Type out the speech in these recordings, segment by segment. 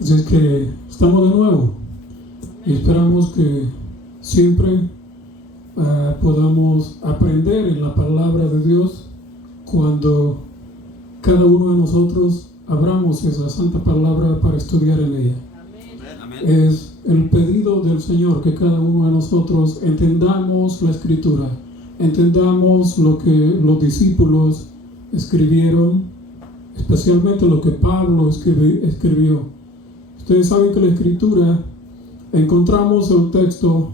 Así es que estamos de nuevo y esperamos que siempre podamos aprender en la palabra de Dios cuando cada uno de nosotros abramos esa santa palabra para estudiar en ella. Amén. Es el pedido del Señor que cada uno de nosotros entendamos la Escritura, entendamos lo que los discípulos escribieron, especialmente lo que Pablo escribió. Ustedes saben que la Escritura, encontramos el texto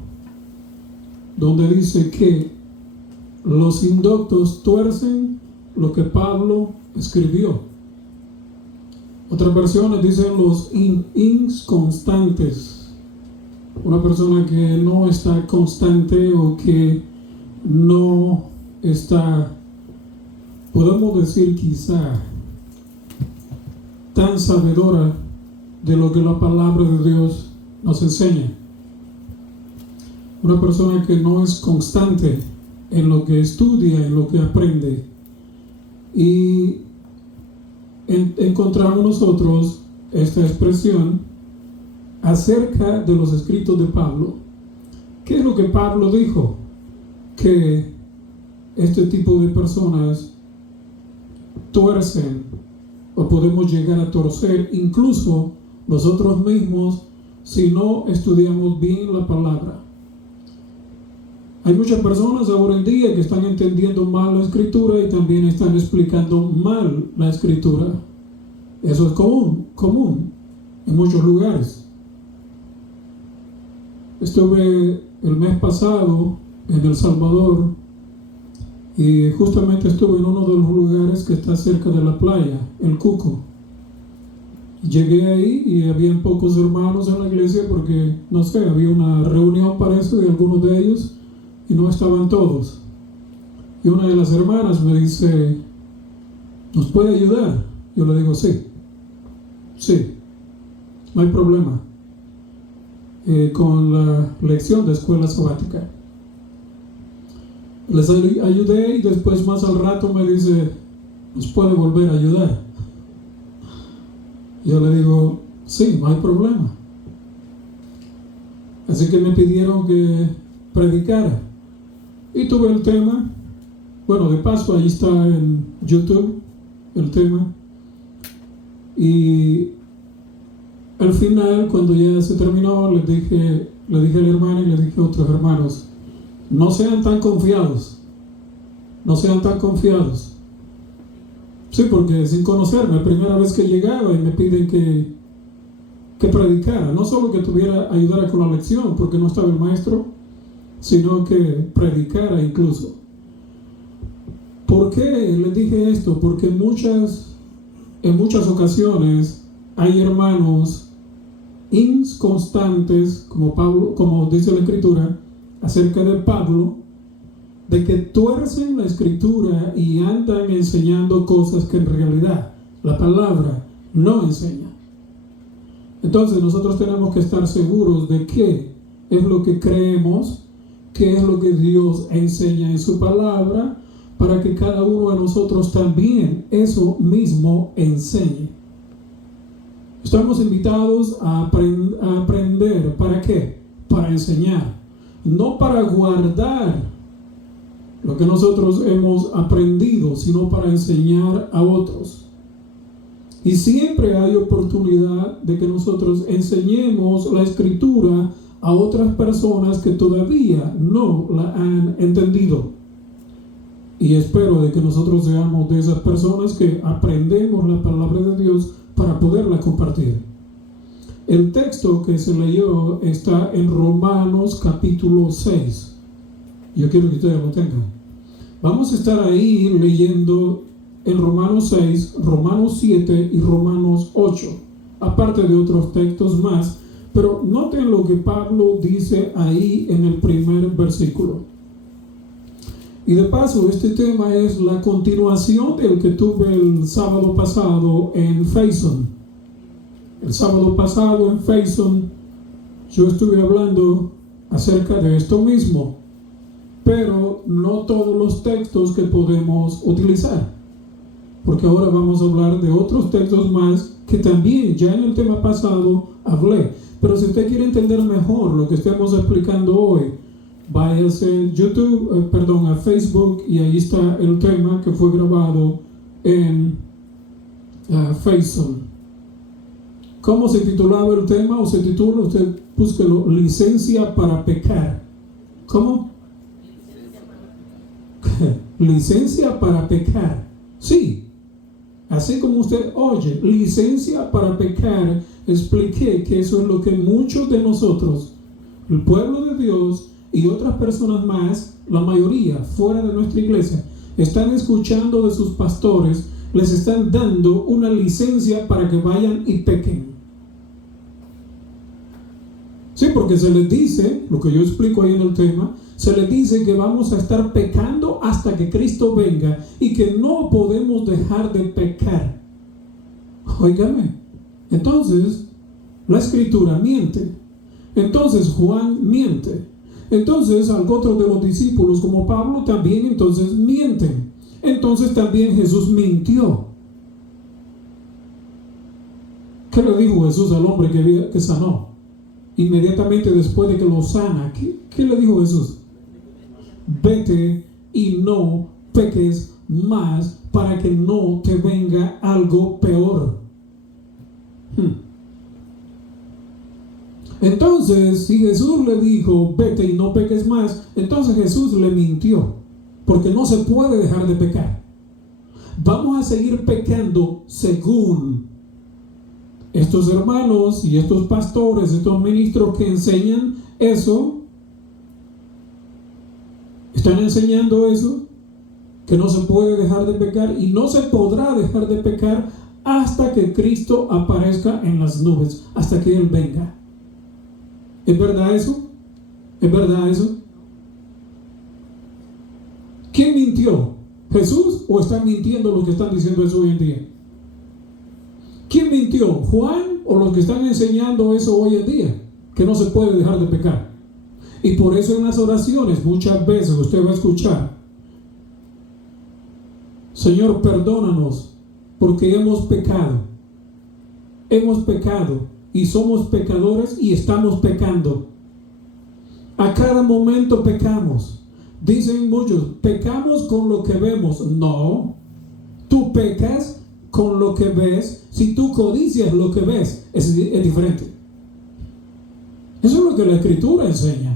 donde dice que los indoctos tuercen lo que Pablo escribió. Otras versiones dicen los inconstantes. Una persona que no está constante o que no está, podemos decir quizá, tan sabedora de lo que la palabra de Dios nos enseña. Una persona que no es constante en lo que estudia, en lo que aprende. Y encontramos nosotros esta expresión acerca de los escritos de Pablo. ¿Qué es lo que Pablo dijo? Que este tipo de personas tuercen o podemos llegar a torcer incluso nosotros mismos si no estudiamos bien la palabra. Hay muchas personas ahora en día que están entendiendo mal la Escritura y también están explicando mal la Escritura. Eso es común en muchos lugares. Estuve el mes pasado en El Salvador y justamente estuve en uno de los lugares que está cerca de la playa, el Cuco. Llegué ahí y había pocos hermanos en la iglesia porque, no sé, había una reunión parece de algunos de ellos y no estaban todos. Y una de las hermanas me dice, ¿nos puede ayudar? Yo le digo, sí, no hay problema. Con la lección de escuela sabática. Les ayudé y después más al rato me dice, ¿nos puede volver a ayudar? Yo le digo, sí, no hay problema. Así que me pidieron que predicara. Y tuve el tema, bueno, de paso, ahí está en YouTube el tema. Y al final, cuando ya se terminó, le dije al hermano y le dije a otros hermanos, no sean tan confiados. Sí, porque sin conocerme, primera vez que llegaba y me piden que predicara, no solo que ayudara con la lección, porque no estaba el maestro, sino que predicara incluso. ¿Por qué les dije esto? Porque en muchas ocasiones hay hermanos inconstantes, como Pablo, como dice la Escritura acerca de Pablo, de que tuercen la Escritura y andan enseñando cosas que en realidad la palabra no enseña. Entonces nosotros tenemos que estar seguros de qué es lo que creemos, qué es lo que Dios enseña en su palabra, para que cada uno de nosotros también eso mismo enseñe. Estamos invitados a aprender. ¿Para qué? Para enseñar, no para guardar lo que nosotros hemos aprendido, sino para enseñar a otros. Y siempre hay oportunidad de que nosotros enseñemos la Escritura a otras personas que todavía no la han entendido. Y espero de que nosotros seamos de esas personas que aprendemos la palabra de Dios para poderla compartir. El texto que se leyó está en Romanos capítulo 6. Yo quiero que ustedes lo tengan. Vamos a estar ahí leyendo en Romanos 6, Romanos 7 y Romanos 8, aparte de otros textos más, pero noten lo que Pablo dice ahí en el primer versículo. Y de paso, este tema es la continuación del que tuve el sábado pasado en Faison. El sábado pasado en Faison yo estuve hablando acerca de esto mismo, pero no todos los textos que podemos utilizar. porque ahora vamos a hablar de otros textos más que también ya en el tema pasado hablé. Pero si usted quiere entender mejor lo que estamos explicando hoy, váyase a Facebook, y ahí está el tema que fue grabado en Facebook. ¿Cómo se titulaba el tema? O se titula, usted búsquelo, licencia para pecar. ¿Cómo? Licencia para pecar. Sí, así como usted oye, licencia para pecar. Expliqué que eso es lo que muchos de nosotros, el pueblo de Dios y otras personas más, la mayoría fuera de nuestra iglesia, están escuchando de sus pastores, les están dando una licencia para que vayan y pequen. Sí, porque se les dice, lo que yo explico ahí en el tema, se les dice que vamos a estar pecando hasta que Cristo venga y que no podemos dejar de pecar. Óigame, entonces la Escritura miente, entonces Juan miente, entonces otros de los discípulos como Pablo también entonces mienten, entonces también Jesús mintió. ¿Qué le dijo Jesús al hombre que sanó? Inmediatamente después de que lo sana, ¿qué le dijo Jesús? Vete y no peques más para que no te venga algo peor. Entonces, si Jesús le dijo, vete y no peques más, entonces Jesús le mintió, porque no se puede dejar de pecar. Vamos a seguir pecando según estos hermanos y estos pastores, estos ministros que enseñan eso. Están enseñando eso, que no se puede dejar de pecar y no se podrá dejar de pecar hasta que Cristo aparezca en las nubes, hasta que Él venga. ¿Es verdad eso? ¿Es verdad eso? ¿Quién mintió? ¿Jesús o están mintiendo los que están diciendo eso hoy en día? ¿Quién mintió? ¿Juan o los que están enseñando eso hoy en día? Que no se puede dejar de pecar. Y por eso en las oraciones muchas veces usted va a escuchar: Señor, perdónanos porque hemos pecado. Hemos pecado y somos pecadores y estamos pecando. A cada momento pecamos. Dicen muchos, pecamos con lo que vemos. No, tú pecas con lo que ves. Si tú codicias lo que ves, es diferente. Eso es lo que la Escritura enseña.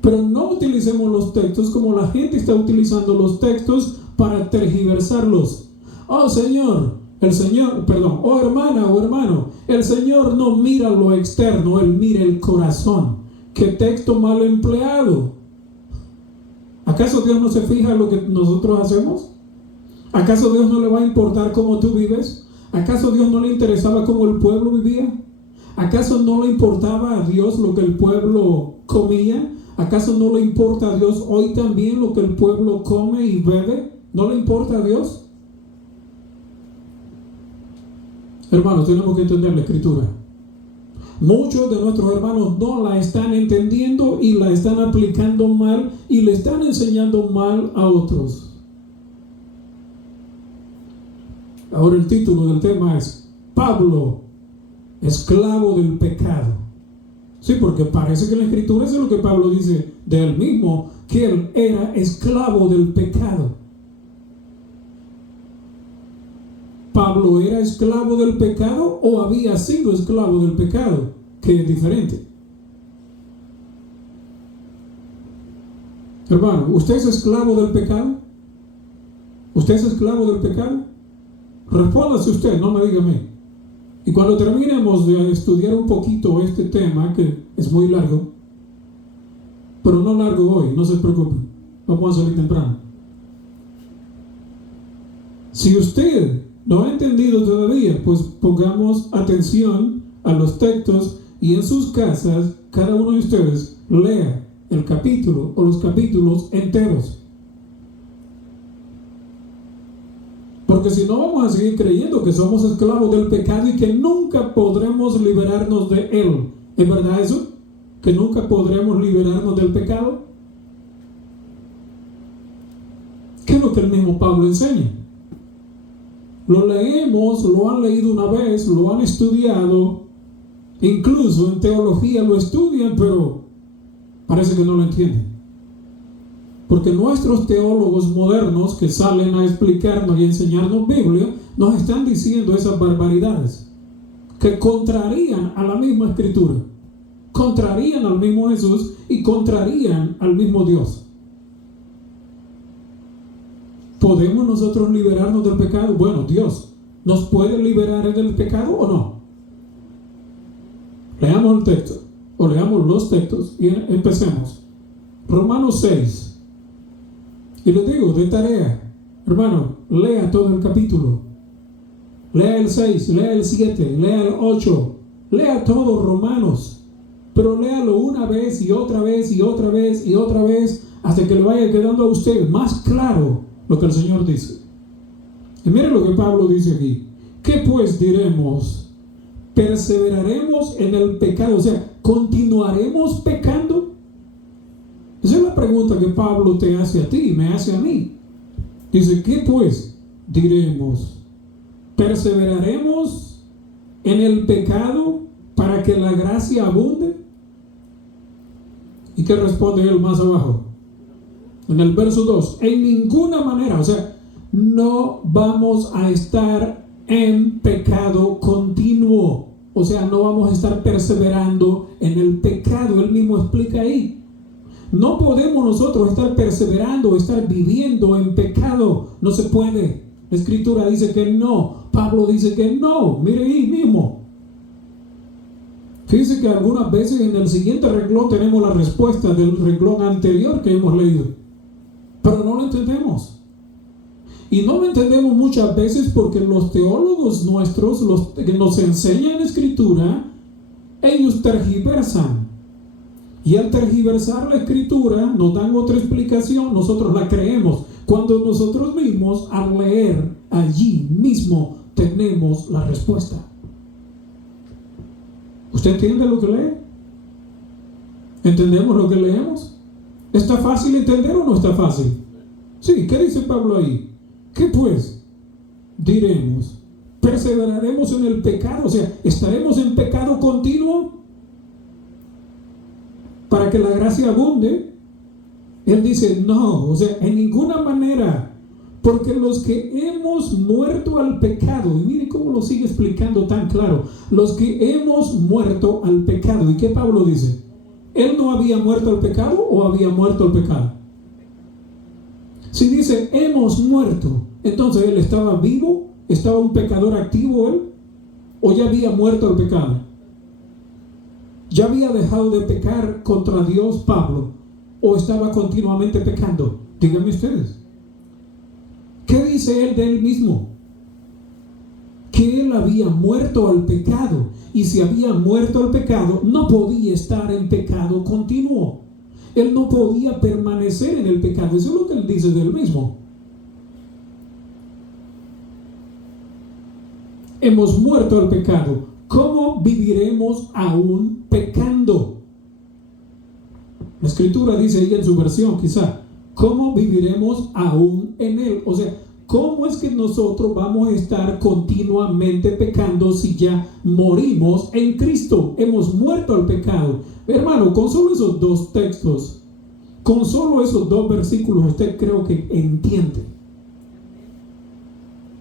Pero no utilicemos los textos como la gente está utilizando los textos para tergiversarlos. Oh Señor, oh hermana o hermano, el Señor no mira lo externo, Él mira el corazón. ¿Qué texto mal empleado? ¿Acaso Dios no se fija en lo que nosotros hacemos? ¿Acaso Dios no le va a importar cómo tú vives? ¿Acaso Dios no le interesaba cómo el pueblo vivía? ¿Acaso no le importaba a Dios lo que el pueblo comía? ¿Acaso no le importa a Dios hoy también lo que el pueblo come y bebe? ¿No le importa a Dios? Hermanos, tenemos que entender la Escritura. Muchos de nuestros hermanos no la están entendiendo y la están aplicando mal y le están enseñando mal a otros. Ahora el título del tema es Pablo, esclavo del pecado. Sí, porque parece que en la Escritura eso es lo que Pablo dice de él mismo, que él era esclavo del pecado. ¿Pablo era esclavo del pecado o había sido esclavo del pecado? Que es diferente. Hermano, ¿usted es esclavo del pecado? ¿Usted es esclavo del pecado? Respóndase usted, no me diga a mí. Y cuando terminemos de estudiar un poquito este tema, que es muy largo, pero no largo hoy, no se preocupe, vamos a salir temprano. Si usted no ha entendido todavía, pues pongamos atención a los textos y en sus casas, cada uno de ustedes lea el capítulo o los capítulos enteros. Porque si no, vamos a seguir creyendo que somos esclavos del pecado y que nunca podremos liberarnos de él. ¿Es verdad eso? ¿Que nunca podremos liberarnos del pecado? ¿Qué es lo que el mismo Pablo enseña? lo leemos, lo han leído una vez, lo han estudiado, incluso en teología lo estudian, pero parece que no lo entienden. Porque nuestros teólogos modernos que salen a explicarnos y enseñarnos Biblia, nos están diciendo esas barbaridades que contrarían a la misma Escritura, contrarían al mismo Jesús y contrarían al mismo Dios. ¿Podemos nosotros liberarnos del pecado? Bueno, Dios nos puede liberar del pecado o no. Leamos el texto, o leamos los textos y empecemos. Romanos 6. Y les digo, de tarea, hermano, lea todo el capítulo. Lea el 6, lea el 7, lea el 8, lea todo Romanos. Pero léalo una vez y otra vez y otra vez y otra vez hasta que le vaya quedando a usted más claro lo que el Señor dice. Y mire lo que Pablo dice aquí. ¿Qué pues diremos? ¿Perseveraremos en el pecado? O sea, ¿continuaremos pecando? Esa es la pregunta que Pablo te hace a ti y me hace a mí. Dice, ¿qué pues diremos? ¿Perseveraremos en el pecado para que la gracia abunde? ¿Y qué responde él más abajo? En el verso 2, en ninguna manera, o sea, no vamos a estar en pecado continuo. O sea, no vamos a estar perseverando en el pecado. Él mismo explica ahí. No podemos nosotros estar perseverando, estar viviendo en pecado. No se puede. La Escritura dice que no. Pablo dice que no. Mire ahí mismo. Fíjense que algunas veces en el siguiente renglón tenemos la respuesta del renglón anterior que hemos leído. Pero no lo entendemos. Y no lo entendemos muchas veces porque los teólogos nuestros, los que nos enseñan Escritura, ellos tergiversan. Y al tergiversar la Escritura, nos dan otra explicación, nosotros la creemos. Cuando nosotros mismos, al leer allí mismo, tenemos la respuesta. ¿Usted entiende lo que lee? ¿Entendemos lo que leemos? ¿Está fácil entender o no está fácil? Sí, ¿qué dice Pablo ahí? ¿Qué pues diremos? ¿Perseveraremos en el pecado? O sea, ¿estaremos en pecado continuo para que la gracia abunde? Él dice, no, o sea, en ninguna manera. Porque los que hemos muerto al pecado, y mire cómo lo sigue explicando tan claro, los que hemos muerto al pecado. ¿Y qué Pablo dice? ¿Él no había muerto al pecado o había muerto al pecado? Si dice, hemos muerto, entonces él estaba vivo, estaba un pecador activo él, o ya había muerto al pecado. ¿Ya había dejado de pecar contra Dios Pablo, o estaba continuamente pecando? Díganme ustedes. ¿Qué dice él de él mismo? Que él había muerto al pecado, y si había muerto al pecado, no podía estar en pecado continuo. Él no podía permanecer en el pecado. Eso es lo que él dice de él mismo. Hemos muerto al pecado. ¿Cómo viviremos aún pecando? La Escritura dice ahí en su versión, quizá, ¿cómo viviremos aún en él? O sea, ¿cómo es que nosotros vamos a estar continuamente pecando si ya morimos en Cristo? Hemos muerto al pecado. Hermano, con solo esos dos textos, con solo esos dos versículos, usted creo que entiende.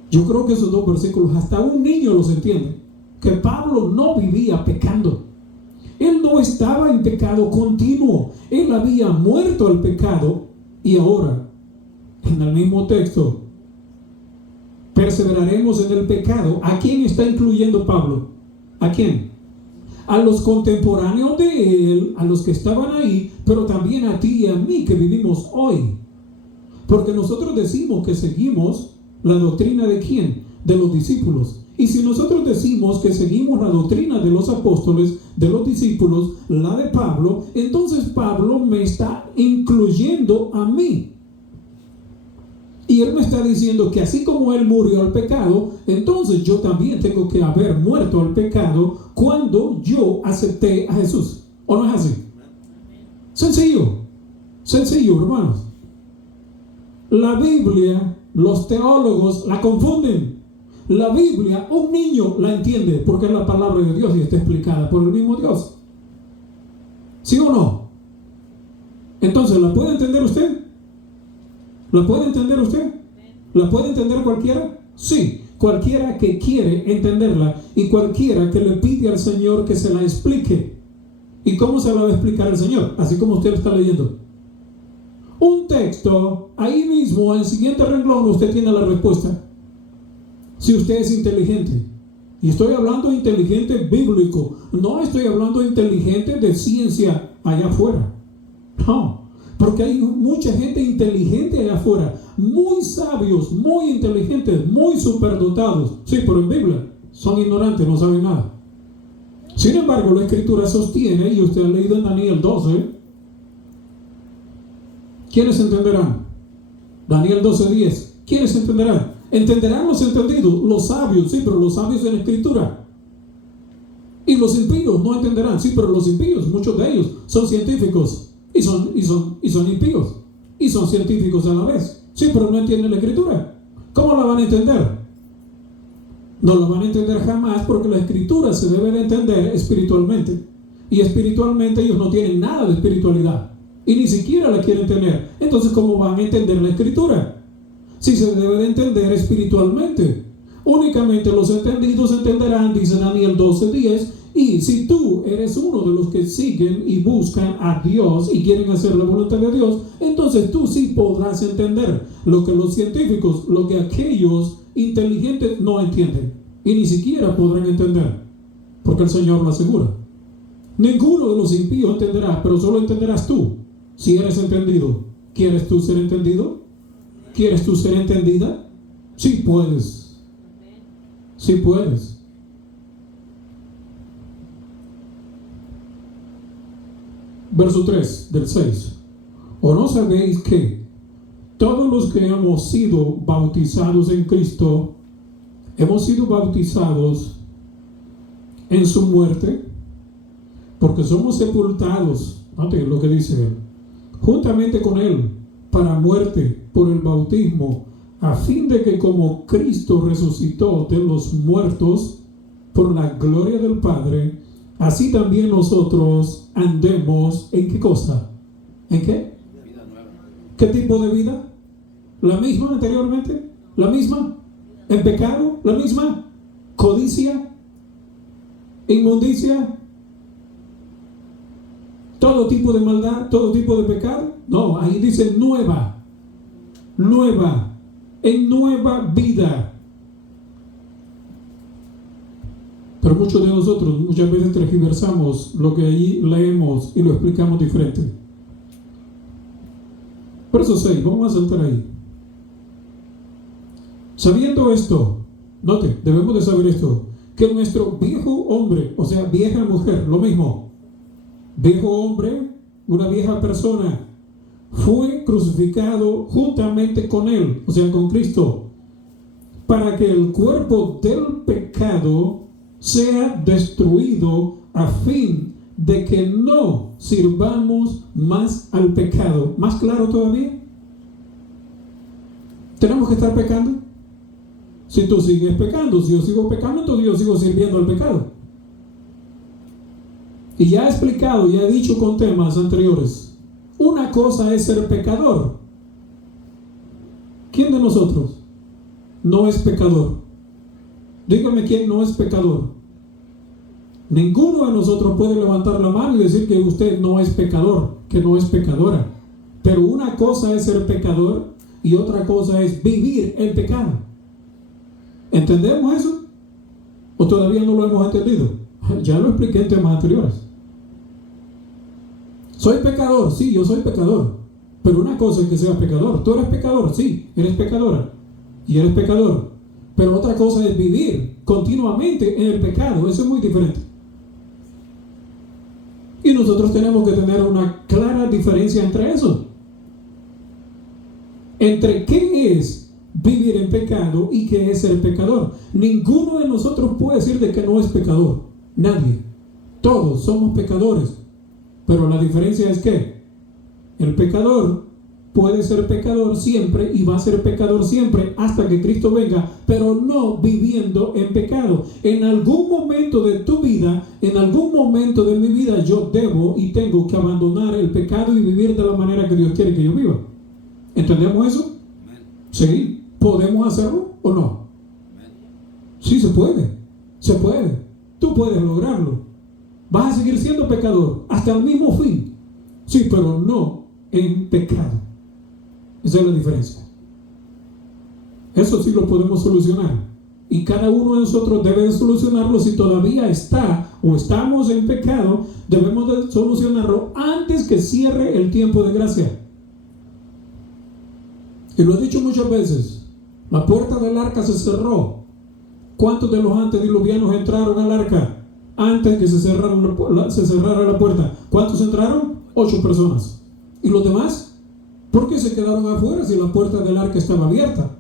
Yo creo que esos dos versículos, hasta un niño los entiende. Que Pablo no vivía pecando. Él no estaba en pecado continuo. Él había muerto al pecado. Y ahora, en el mismo texto, perseveraremos en el pecado. ¿A quién está incluyendo Pablo? ¿A quién? A los contemporáneos de él, a los que estaban ahí, pero también a ti y a mí que vivimos hoy. Porque nosotros decimos que seguimos la doctrina de ¿quién? De los discípulos. Y si nosotros decimos que seguimos la doctrina de los apóstoles, de los discípulos, la de Pablo, entonces Pablo me está incluyendo a mí. Y él me está diciendo que así como él murió al pecado, entonces yo también tengo que haber muerto al pecado cuando yo acepté a Jesús. ¿O no es así? Sencillo, sencillo, hermanos. La Biblia, los teólogos la confunden. La Biblia, un niño la entiende porque es la palabra de Dios y está explicada por el mismo Dios. ¿Sí o no? Entonces, ¿la puede entender usted? ¿La puede entender usted? ¿La puede entender cualquiera? Sí, cualquiera que quiere entenderla y cualquiera que le pide al Señor que se la explique. ¿Y cómo se la va a explicar el Señor? Así como usted lo está leyendo. Un texto, ahí mismo, en el siguiente renglón, usted tiene la respuesta. Si usted es inteligente. Y estoy hablando de inteligente bíblico. No estoy hablando de inteligente de ciencia allá afuera. No. Porque hay mucha gente inteligente allá afuera, muy sabios, muy inteligentes, muy superdotados. Sí, pero en Biblia son ignorantes, no saben nada. Sin embargo, la Escritura sostiene, y usted ha leído en Daniel 12, ¿quiénes entenderán? Daniel 12:10, ¿quiénes entenderán? Entenderán los entendidos, los sabios, sí, pero los sabios en la Escritura. Y los impíos no entenderán, sí, pero los impíos, muchos de ellos son científicos. Y son impíos. Y son científicos a la vez. Sí, pero no entienden la Escritura. ¿Cómo la van a entender? No la van a entender jamás porque la Escritura se debe de entender espiritualmente. Y espiritualmente ellos no tienen nada de espiritualidad. Y ni siquiera la quieren tener. Entonces, ¿cómo van a entender la Escritura? Si se debe de entender espiritualmente. Únicamente los entendidos entenderán, dice Daniel 12:10. Y si tú eres uno de los que siguen y buscan a Dios y quieren hacer la voluntad de Dios, entonces tú sí podrás entender lo que los científicos, lo que aquellos inteligentes no entienden. Y ni siquiera podrán entender, porque el Señor lo asegura. Ninguno de los impíos entenderá, pero solo entenderás tú, si eres entendido. ¿Quieres tú ser entendido? ¿Quieres tú ser entendida? Sí puedes. Sí puedes. Verso 3 del 6. ¿O no sabéis que todos los que hemos sido bautizados en Cristo, hemos sido bautizados en su muerte? Porque somos sepultados, noten lo que dice él, juntamente con él, para muerte por el bautismo, a fin de que como Cristo resucitó de los muertos por la gloria del Padre, así también nosotros andemos ¿en qué cosa? ¿En qué? Vida nueva. ¿Qué tipo de vida? ¿La misma anteriormente? ¿La misma? ¿En pecado? ¿La misma? ¿Codicia? ¿Inmundicia? ¿Todo tipo de maldad? ¿Todo tipo de pecado? No, ahí dice nueva. Nueva. En nueva vida. Pero muchos de nosotros muchas veces tergiversamos lo que allí leemos y lo explicamos diferente. Verso 6, vamos a saltar ahí. Sabiendo esto, note, debemos de saber esto, que nuestro viejo hombre, o sea, vieja mujer, lo mismo, viejo hombre, una vieja persona, fue crucificado juntamente con él, o sea, con Cristo, para que el cuerpo del pecado sea destruido a fin de que no sirvamos más al pecado. ¿Más claro todavía? ¿Tenemos que estar pecando? Si tú sigues pecando, si yo sigo pecando, entonces yo sigo sirviendo al pecado. Y ya he explicado, ya he dicho con temas anteriores, una cosa es ser pecador. ¿Quién de nosotros no es pecador? Dígame quién no es pecador. Ninguno de nosotros puede levantar la mano y decir que usted no es pecador, que no es pecadora. Pero una cosa es ser pecador y otra cosa es vivir el pecado. ¿Entendemos eso? ¿O todavía no lo hemos entendido? Ya lo expliqué en temas anteriores. ¿Soy pecador? Sí, yo soy pecador. Pero una cosa es que seas pecador. ¿Tú eres pecador? Sí, eres pecadora. Y eres pecador. Pero otra cosa es vivir continuamente en el pecado. Eso es muy diferente. Y nosotros tenemos que tener una clara diferencia entre eso. Entre qué es vivir en pecado y qué es ser pecador. Ninguno de nosotros puede decir de que no es pecador. Nadie. Todos somos pecadores. Pero la diferencia es que el pecador puede ser pecador siempre y va a ser pecador siempre hasta que Cristo venga, pero no viviendo en pecado. En algún momento de tu vida, en algún momento de mi vida, yo debo y tengo que abandonar el pecado y vivir de la manera que Dios quiere que yo viva. ¿Entendemos eso? ¿Sí? ¿Podemos hacerlo o no? Sí, se puede. Se puede. Tú puedes lograrlo. Vas a seguir siendo pecador hasta el mismo fin. Sí, pero no en pecado. Esa es la diferencia. Eso sí lo podemos solucionar. Y cada uno de nosotros debe solucionarlo. Si todavía está o estamos en pecado, debemos de solucionarlo antes que cierre el tiempo de gracia. Y lo he dicho muchas veces. La puerta del arca se cerró. ¿Cuántos de los antediluvianos entraron al arca antes que se cerrara la puerta? ¿Cuántos entraron? 8 personas. ¿Y los demás? ¿Por qué se quedaron afuera si la puerta del arca estaba abierta?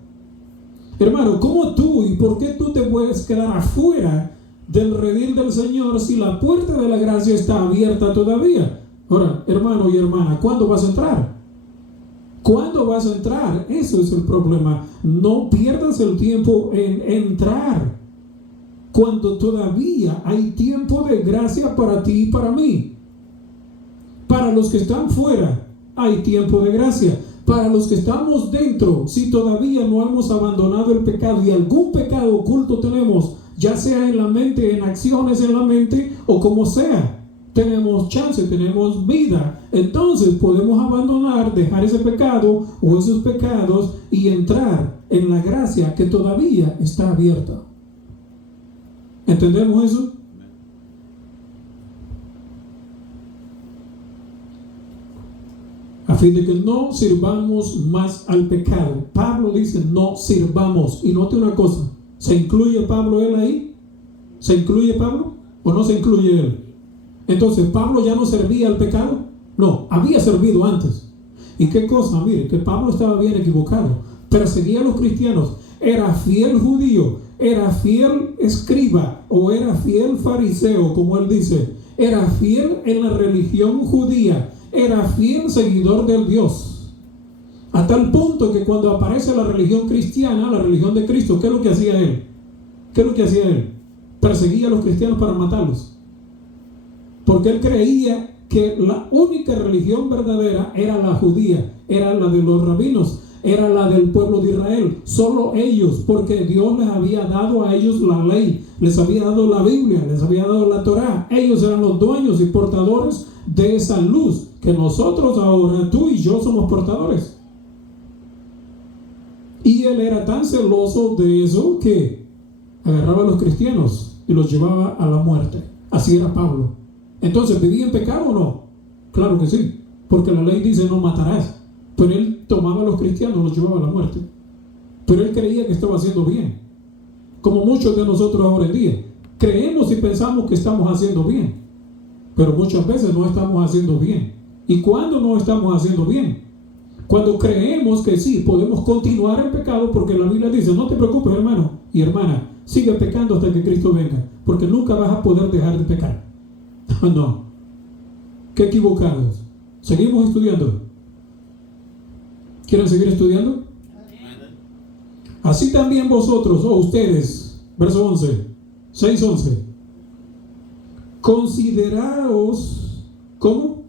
Hermano, ¿cómo tú y por qué tú te puedes quedar afuera del redil del Señor si la puerta de la gracia está abierta todavía? Ahora, hermano y hermana, ¿cuándo vas a entrar? ¿Cuándo vas a entrar? Eso es el problema. No pierdas el tiempo en entrar cuando todavía hay tiempo de gracia para ti y para mí. Para los que están fuera hay tiempo de gracia. Para los que estamos dentro, si todavía no hemos abandonado el pecado y algún pecado oculto tenemos, ya sea en la mente, en acciones en la mente o como sea, tenemos chance, tenemos vida. Entonces podemos abandonar, dejar ese pecado o esos pecados y entrar en la gracia que todavía está abierta. ¿Entendemos eso? A fin de que no sirvamos más al pecado. Pablo dice no sirvamos. Y note una cosa, ¿se incluye Pablo él ahí? ¿Se incluye Pablo o no se incluye él? Entonces, ¿Pablo ya no servía al pecado? No, había servido antes. ¿Y qué cosa? Mire, que Pablo estaba bien equivocado. Perseguía a los cristianos. Era fiel judío, era fiel escriba o era fiel fariseo, como él dice. Era fiel en la religión judía. Era fiel seguidor del Dios. A tal punto que cuando aparece la religión cristiana, la religión de Cristo, ¿qué es lo que hacía él? ¿Qué es lo que hacía él? Perseguía a los cristianos para matarlos. Porque él creía que la única religión verdadera era la judía, era la de los rabinos, era la del pueblo de Israel, solo ellos, porque Dios les había dado a ellos la ley, les había dado la Biblia, les había dado la Torá. Ellos eran los dueños y portadores de esa luz que nosotros ahora, tú y yo, somos portadores. Y él era tan celoso de eso que agarraba a los cristianos y los llevaba a la muerte. Así era Pablo. Entonces, ¿vivía en pecado o no? Claro que sí, porque la ley dice no matarás. Pero él tomaba a los cristianos y los llevaba a la muerte. Pero él creía que estaba haciendo bien. Como muchos de nosotros ahora en día. Creemos y pensamos que estamos haciendo bien. Pero muchas veces no estamos haciendo bien. ¿Y cuándo no estamos haciendo bien? Cuando creemos que sí, podemos continuar en pecado, porque la Biblia dice, no te preocupes, hermano y hermana, sigue pecando hasta que Cristo venga, porque nunca vas a poder dejar de pecar. No. Qué equivocados. Seguimos estudiando. ¿Quieren seguir estudiando? Así también vosotros, o ustedes, verso 11, 6:11. Consideraos, ¿cómo?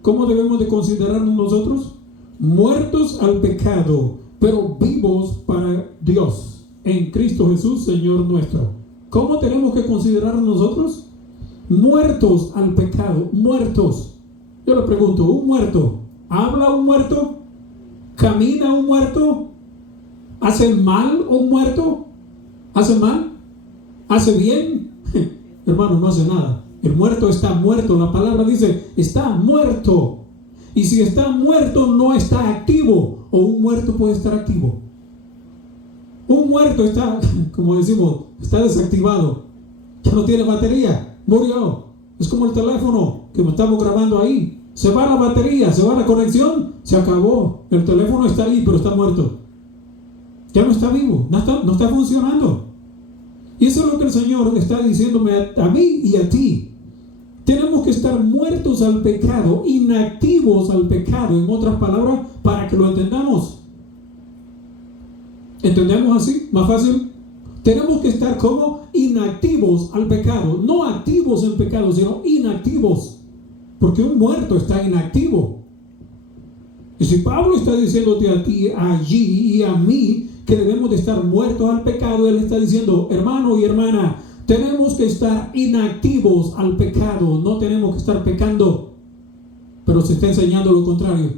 ¿Cómo debemos de considerarnos nosotros? Muertos al pecado, pero vivos para Dios, en Cristo Jesús, Señor nuestro. ¿Cómo tenemos que considerarnos nosotros? Muertos al pecado, muertos. Yo le pregunto, ¿un muerto habla un muerto? ¿Camina un muerto? ¿Hace mal un muerto? ¿Hace mal? ¿Hace bien? Hermano, no hace nada. El muerto está muerto. La palabra dice, está muerto. Y si está muerto, no está activo. O un muerto puede estar activo. Un muerto está, como decimos, está desactivado. Ya no tiene batería. Murió. Es como el teléfono que estamos grabando ahí. Se va la batería, se va la conexión, se acabó. El teléfono está ahí, pero está muerto. Ya no está vivo, no está funcionando. Y eso es lo que el Señor está diciéndome a mí y a ti. Tenemos que estar muertos al pecado, inactivos al pecado, en otras palabras, para que lo entendamos. ¿Entendemos así? ¿Más fácil? Tenemos que estar como inactivos al pecado, no activos en pecado, sino inactivos, porque un muerto está inactivo. Y si Pablo está diciéndote a ti allí y a mí que debemos de estar muertos al pecado, él está diciendo, hermano y hermana, tenemos que estar inactivos al pecado, no tenemos que estar pecando, pero se está enseñando lo contrario.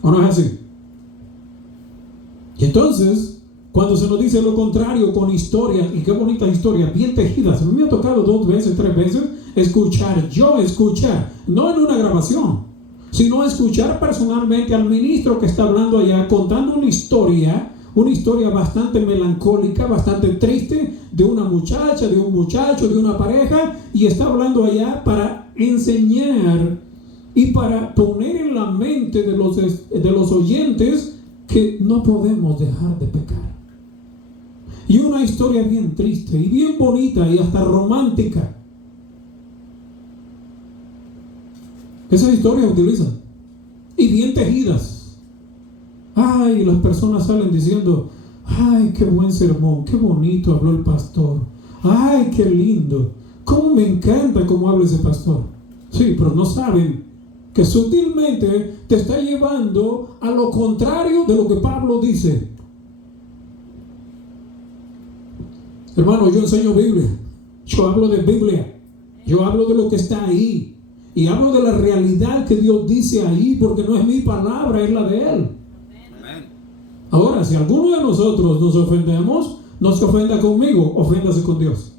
¿O no es así? Y entonces, cuando se nos dice lo contrario con historias, y qué bonitas historias, bien tejidas, a mí me ha tocado 2 veces, 3 veces, escuchar, no en una grabación, sino escuchar personalmente al ministro que está hablando allá, contando una historia bastante melancólica, bastante triste, de una muchacha, de un muchacho, de una pareja, y está hablando allá para enseñar y para poner en la mente de los oyentes que no podemos dejar de pecar. Y una historia bien triste y bien bonita y hasta romántica. Esas historias utilizan. Y bien tejidas. Ay, las personas salen diciendo, ay, qué buen sermón, qué bonito habló el pastor. Ay, qué lindo. Cómo me encanta cómo habla ese pastor. Sí, pero no saben que sutilmente te está llevando a lo contrario de lo que Pablo dice. Hermano, yo enseño Biblia, yo hablo de Biblia, yo hablo de lo que está ahí, y hablo de la realidad que Dios dice ahí, porque no es mi palabra, es la de Él. Ahora, si alguno de nosotros nos ofendemos, no se ofenda conmigo, oféndase con Dios.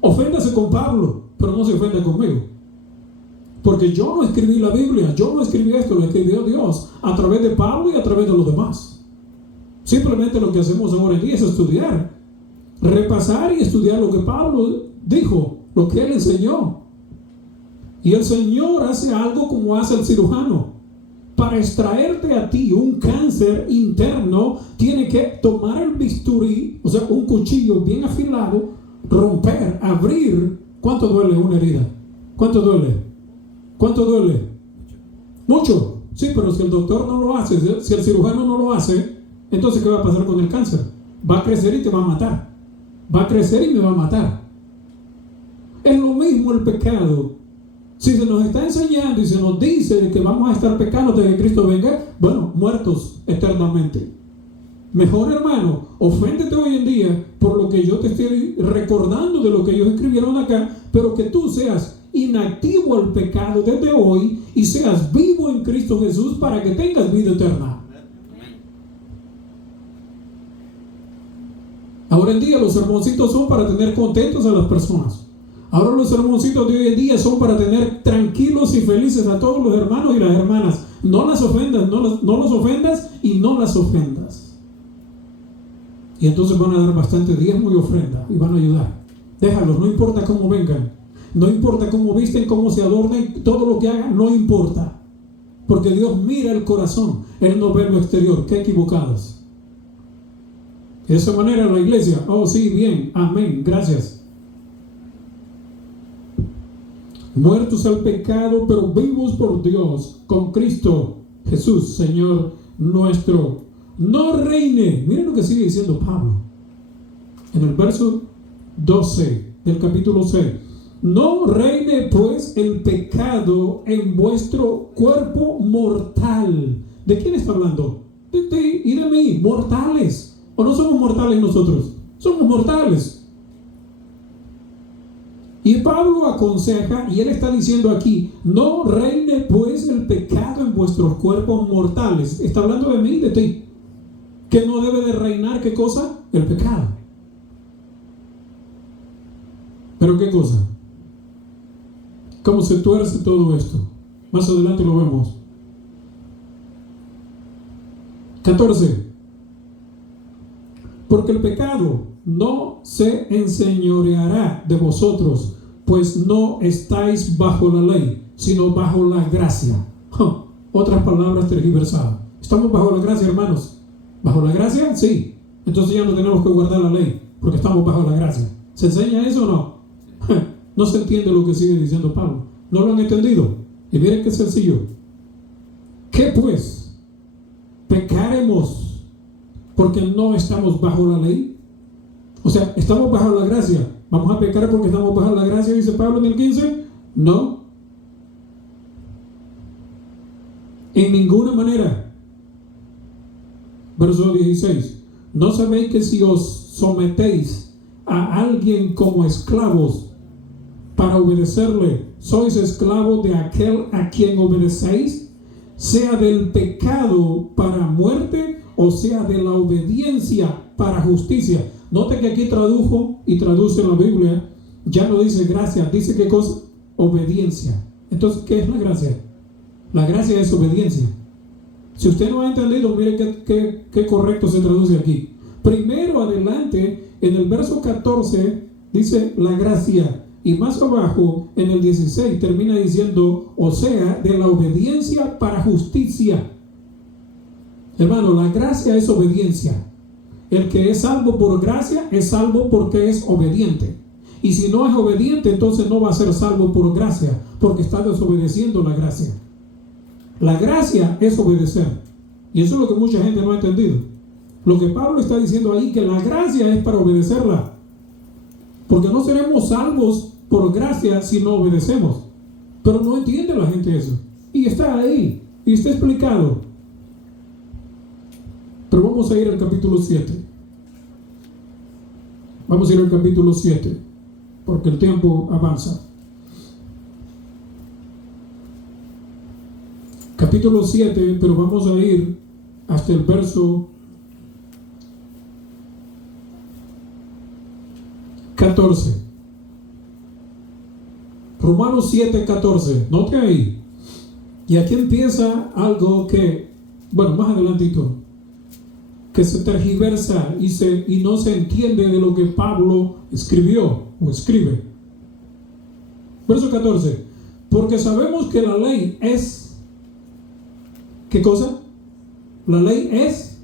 Oféndase con Pablo, pero no se ofenda conmigo. Porque yo no escribí la Biblia, yo no escribí esto, lo escribió Dios a través de Pablo y a través de los demás. Simplemente lo que hacemos ahora en día es estudiar, repasar y estudiar lo que Pablo dijo, lo que él enseñó. Y el Señor hace algo como hace el cirujano. Para extraerte a ti un cáncer interno, tiene que tomar el bisturí, o sea, un cuchillo bien afilado, romper, abrir. ¿Cuánto duele una herida? ¿Cuánto duele? ¿Cuánto duele? Mucho. Sí, pero si el doctor no lo hace, si el cirujano no lo hace, entonces ¿qué va a pasar con el cáncer? Va a crecer y te va a matar. Va a crecer y me va a matar. Es lo mismo el pecado. Si se nos está enseñando y se nos dice de que vamos a estar pecando hasta que Cristo venga, bueno, muertos eternamente. Mejor, hermano, oféndete hoy en día por lo que yo te estoy recordando de lo que ellos escribieron acá, pero que tú seas inactivo al pecado desde hoy y seas vivo en Cristo Jesús para que tengas vida eterna. Ahora en día los sermoncitos son para tener contentos a las personas. Ahora los sermoncitos de hoy en día son para tener tranquilos y felices a todos los hermanos y las hermanas. No las ofendas, no los ofendas y no las ofendas. Y entonces van a dar bastante diezmo y ofrenda y van a ayudar. Déjalos, no importa cómo vengan, no importa cómo visten, cómo se adornen, todo lo que hagan, no importa. Porque Dios mira el corazón, Él no ve lo exterior. Qué equivocados. De esa manera la iglesia, oh sí, bien, amén, gracias. Muertos al pecado, pero vivos por Dios, con Cristo Jesús, Señor nuestro. No reine. Miren lo que sigue diciendo Pablo en el verso 12 del capítulo 6. No reine pues el pecado en vuestro cuerpo mortal. ¿De quién está hablando? De ti y de mí, mortales. ¿O no somos mortales nosotros? Somos mortales. Y Pablo aconseja, y él está diciendo aquí, no reine pues el pecado en vuestros cuerpos mortales. Está hablando de mí y de ti. Que no debe de reinar, ¿qué cosa? El pecado. ¿Pero qué cosa? ¿Cómo se tuerce todo esto? Más adelante lo vemos. 14. Porque el pecado no se enseñoreará de vosotros, pues no estáis bajo la ley, sino bajo la gracia. Otras palabras tergiversadas. ¿Estamos bajo la gracia, hermanos? ¿Bajo la gracia? Sí. Entonces ya no tenemos que guardar la ley. porque estamos bajo la gracia. ¿Se enseña eso o no? No se entiende lo que sigue diciendo Pablo. No lo han entendido. Y miren qué sencillo. ¿Qué pues? ¿Pecaremos porque no estamos bajo la ley? O sea, estamos bajo la gracia. ¿Vamos a pecar porque estamos bajo la gracia? Dice Pablo en el 15. No. En ninguna manera. Verso 16. ¿No sabéis que si os sometéis a alguien como esclavos para obedecerle, sois esclavos de aquel a quien obedecéis, sea del pecado para muerte o sea de la obediencia para justicia? Note que aquí tradujo y traduce la Biblia, ya no dice gracia, dice qué cosa, obediencia. Entonces, ¿qué es la gracia? La gracia es obediencia. Si usted no ha entendido, mire qué correcto se traduce aquí. Primero adelante, en el verso 14, dice la gracia. Y más abajo, en el 16, termina diciendo, o sea, de la obediencia para justicia. Hermano, la gracia es obediencia. El que es salvo por gracia es salvo porque es obediente. Y si no es obediente, entonces no va a ser salvo por gracia, porque está desobedeciendo la gracia. La gracia es obedecer. Y eso es lo que mucha gente no ha entendido. Lo que Pablo está diciendo ahí, que la gracia es para obedecerla. Porque no seremos salvos por gracia si no obedecemos. Pero no entiende la gente eso. Y está ahí. Y está explicado. Pero vamos a ir al capítulo 7. Vamos a ir al capítulo 7. Porque el tiempo avanza. Capítulo 7, pero vamos a ir hasta el verso 14. Romanos 7, 14. Note ahí. Y aquí empieza algo que, bueno, más adelantito, que se tergiversa y no se entiende de lo que Pablo escribió o escribe. Verso 14. Porque sabemos que la ley es, ¿qué cosa? La ley es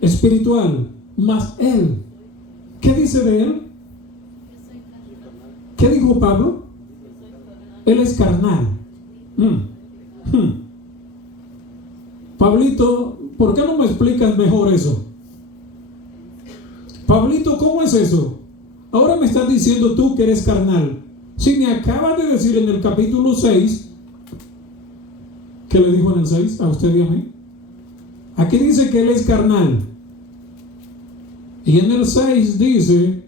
espiritual, mas él, ¿qué dice de él? ¿Qué dijo Pablo? Él es carnal. Pablito, ¿por qué no me explicas mejor eso? Pablito, ¿cómo es eso? Ahora me estás diciendo tú que eres carnal. Si me acabas de decir en el capítulo 6, ¿qué le dijo en el 6 a usted y a mí? Aquí dice que él es carnal. Y en el 6 dice,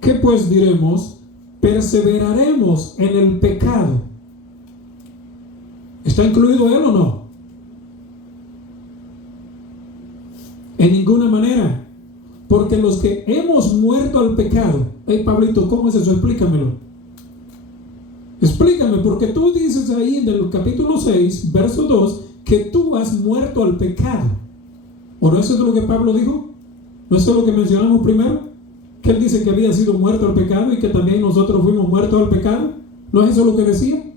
¿qué pues diremos? Perseveraremos en el pecado. ¿Está incluido él o no? En ninguna manera. Porque los que hemos muerto al pecado. Hey, Pablito, ¿cómo es eso? Explícamelo. Explícame, porque tú dices ahí en el capítulo 6, verso 2, que tú has muerto al pecado. ¿O no es eso lo que Pablo dijo? ¿No es eso lo que mencionamos primero? Que él dice que había sido muerto al pecado y que también nosotros fuimos muertos al pecado. ¿No es eso lo que decía?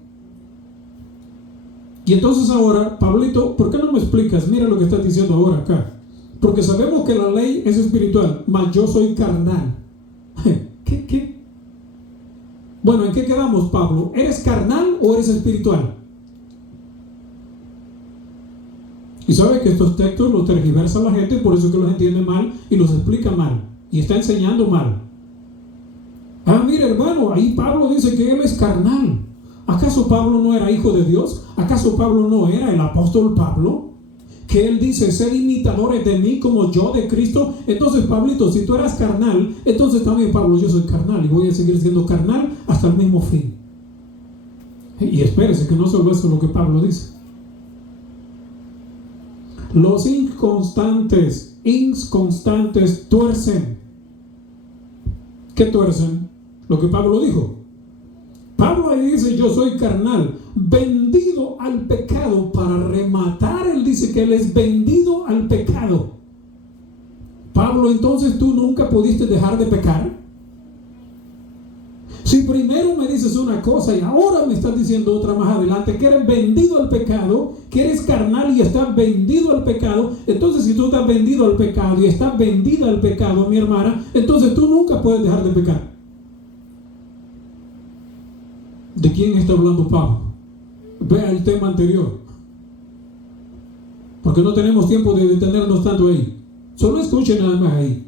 Y entonces ahora, Pablito, ¿por qué no me explicas? Mira lo que estás diciendo ahora acá. Porque sabemos que la ley es espiritual, mas yo soy carnal. ¿Qué? Bueno, ¿en qué quedamos, Pablo? ¿Eres carnal o eres espiritual? Y sabe que estos textos los tergiversa la gente, por eso que los entiende mal y los explica mal. Y está enseñando mal. Mire, hermano, ahí Pablo dice que él es carnal. ¿Acaso Pablo no era hijo de Dios? ¿Acaso Pablo no era el apóstol Pablo? Que él dice, sed imitadores de mí como yo de Cristo. Entonces, Pablito, si tú eras carnal, entonces también, Pablo, yo soy carnal y voy a seguir siendo carnal hasta el mismo fin. Y espérese que no solo eso es lo que Pablo dice. Los inconstantes tuercen. ¿Qué tuercen? Lo que Pablo dijo. Pablo ahí dice, yo soy carnal, vendido al pecado. Para rematar, él dice que él es vendido al pecado. Pablo, entonces tú nunca pudiste dejar de pecar. Si primero me dice dices una cosa y ahora me estás diciendo otra más adelante, que eres vendido al pecado, que eres carnal y estás vendido al pecado. Entonces, si tú estás vendido al pecado y estás vendida al pecado, mi hermana, entonces tú nunca puedes dejar de pecar. ¿De quién está hablando Pablo? Vea el tema anterior, porque no tenemos tiempo de detenernos tanto ahí. Solo escuchen nada más ahí.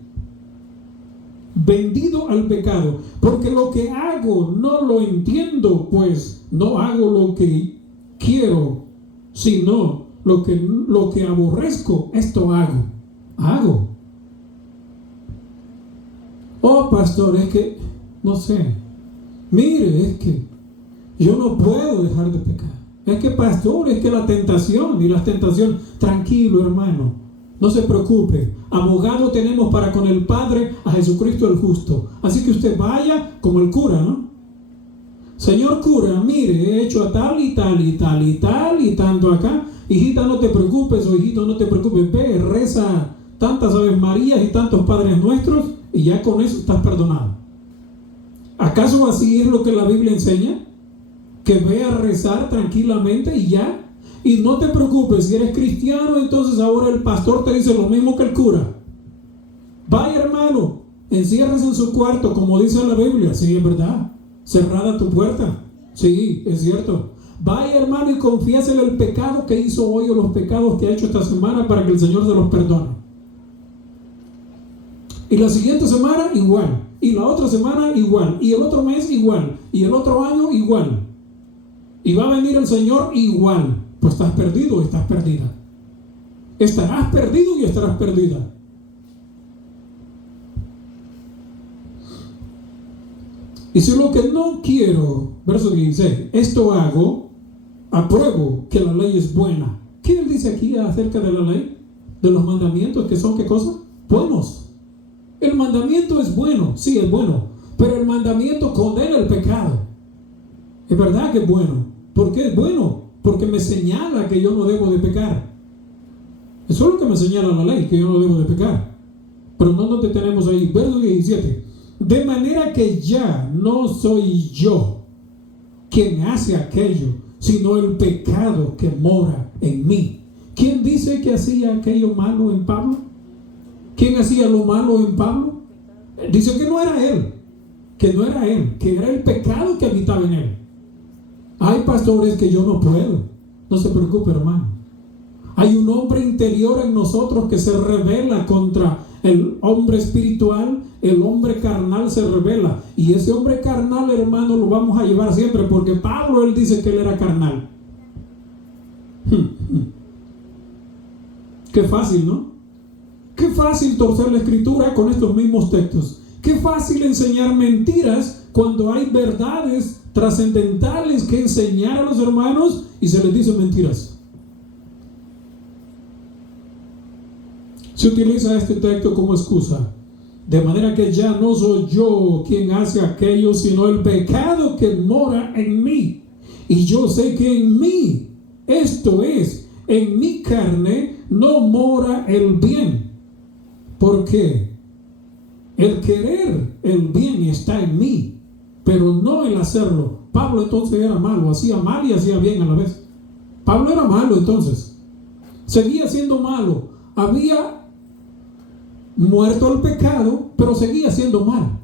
Vendido al pecado, porque lo que hago no lo entiendo, pues no hago lo que quiero, sino lo que aborrezco, esto hago. Oh, pastor, es que no sé, mire, es que yo no puedo dejar de pecar. Es que, pastor, es que la tentación, tranquilo, hermano, no se preocupe, abogado tenemos para con el Padre a Jesucristo el justo. Así que usted vaya como el cura, ¿no? Señor cura, mire, he hecho a tal y tal y tal y tal y tanto acá. Hijita, no te preocupes, o hijito, no te preocupes, ve, reza tantas Aves Marías y tantos Padres Nuestros y ya con eso estás perdonado. ¿Acaso así es lo que la Biblia enseña? Que ve a rezar tranquilamente y ya. Y no te preocupes, si eres cristiano, entonces ahora el pastor te dice lo mismo que el cura. Vaya, hermano, enciérrese en su cuarto, como dice la Biblia. Sí, es verdad. Cerrada tu puerta. Sí, es cierto. Vaya, hermano, y confiésele el pecado que hizo hoy o los pecados que ha hecho esta semana para que el Señor se los perdone. Y la siguiente semana igual. Y la otra semana igual. Y el otro mes igual. Y el otro año igual. Y va a venir el Señor igual. Pues estás perdido o estás perdida. Estarás perdido y estarás perdida. Y si lo que no quiero, verso 16, esto hago, apruebo que la ley es buena. ¿Qué él dice aquí acerca de la ley? De los mandamientos, que son ¿qué cosa? Buenos. El mandamiento es bueno, sí es bueno, pero el mandamiento condena el pecado. Es verdad que es bueno. ¿Por qué es bueno? Porque me señala que yo no debo de pecar. Eso es lo que me señala la ley, que yo no debo de pecar. Pero no nos detenemos ahí. Verso 17. De manera que ya no soy yo quien hace aquello, sino el pecado que mora en mí. ¿Quién dice que hacía aquello malo en Pablo? ¿Quién hacía lo malo en Pablo? Dice que no era él, que era el pecado que habitaba en él. Hay pastores que yo no puedo. No se preocupe, hermano. Hay un hombre interior en nosotros que se rebela contra el hombre espiritual. El hombre carnal se rebela. Y ese hombre carnal, hermano, lo vamos a llevar siempre, porque Pablo, él dice que él era carnal. Qué fácil, ¿no? Qué fácil torcer la escritura con estos mismos textos. Qué fácil enseñar mentiras cuando hay verdades trascendentales que enseñar a los hermanos y se les dice mentiras. Se utiliza este texto como excusa, de manera que ya no soy yo quien hace aquello, sino el pecado que mora en mí. Y yo sé que en mí, esto es, en mi carne, no mora el bien. Porque el querer el bien está en mí, pero no el hacerlo. Pablo entonces era malo, hacía mal y hacía bien a la vez. Pablo era malo entonces, seguía siendo malo, había muerto al pecado, pero seguía siendo mal.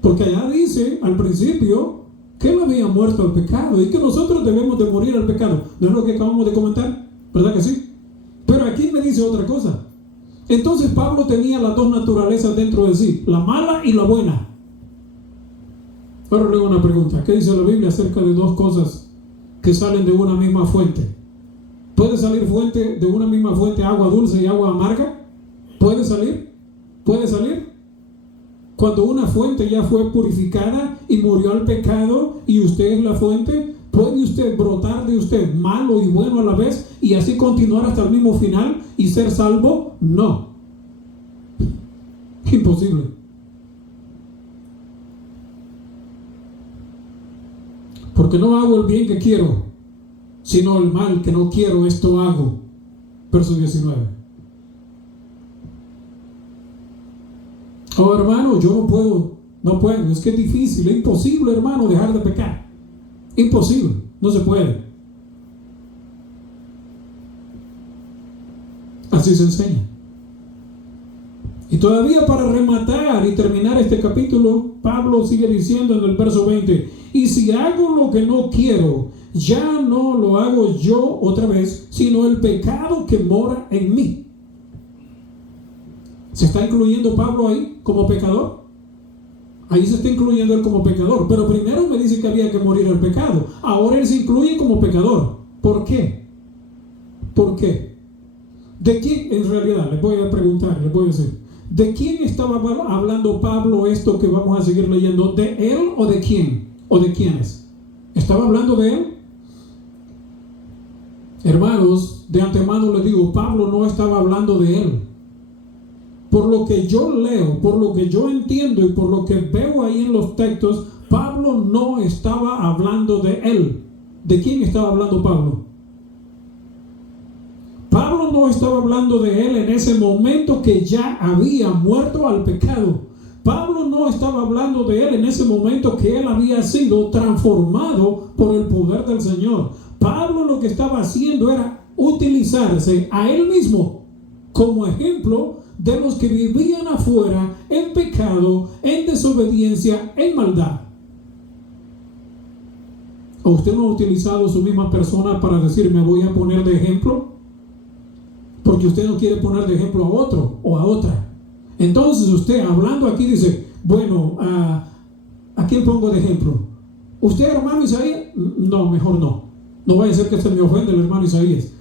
Porque allá dice al principio que él había muerto al pecado y que nosotros debemos de morir al pecado. ¿No es lo que acabamos de comentar? ¿Verdad que sí? Pero aquí me dice otra cosa. Entonces Pablo tenía las dos naturalezas dentro de sí, la mala y la buena. Ahora le hago una pregunta. ¿Qué dice la Biblia acerca de dos cosas que salen de una misma fuente? ¿Puede salir de una misma fuente agua dulce y agua amarga? ¿Puede salir? ¿Puede salir? Cuando una fuente ya fue purificada y murió al pecado y usted es la fuente, ¿puede usted brotar de usted malo y bueno a la vez y así continuar hasta el mismo final y ser salvo? No. Imposible. Porque no hago el bien que quiero, sino el mal que no quiero, esto hago. Verso 19. Oh, hermano, yo no puedo No puedo, es que es difícil, es imposible, hermano, dejar de pecar. Imposible, no se puede. Así se enseña. Y todavía para rematar y terminar este capítulo, Pablo sigue diciendo en el verso 20: y si hago lo que no quiero, ya no lo hago yo otra vez, sino el pecado que mora en mí. ¿Se está incluyendo Pablo ahí como pecador? Ahí se está incluyendo él como pecador. Pero primero me dice que había que morir al pecado. Ahora él se incluye como pecador. ¿Por qué? ¿Por qué? ¿De quién en realidad? Les voy a preguntar, les voy a decir. ¿De quién estaba hablando Pablo esto que vamos a seguir leyendo? ¿De él o de quién? ¿O de quiénes? ¿Estaba hablando de él? Hermanos, de antemano les digo, Pablo no estaba hablando de él. Por lo que yo leo, por lo que yo entiendo y por lo que veo ahí en los textos, Pablo no estaba hablando de él. ¿De quién estaba hablando Pablo? Pablo no estaba hablando de él en ese momento que ya había muerto al pecado. Pablo no estaba hablando de él en ese momento que él había sido transformado por el poder del Señor. Pablo lo que estaba haciendo era utilizarse a él mismo como ejemplo de los que vivían afuera en pecado, en desobediencia, en maldad. ¿O usted no ha utilizado su misma persona para decir, me voy a poner de ejemplo? Porque usted no quiere poner de ejemplo a otro o a otra. Entonces usted hablando aquí dice, bueno, ¿a quién pongo de ejemplo? ¿Usted, hermano Isaías? No, mejor no. No vaya a ser que se me ofenda el hermano Isaías.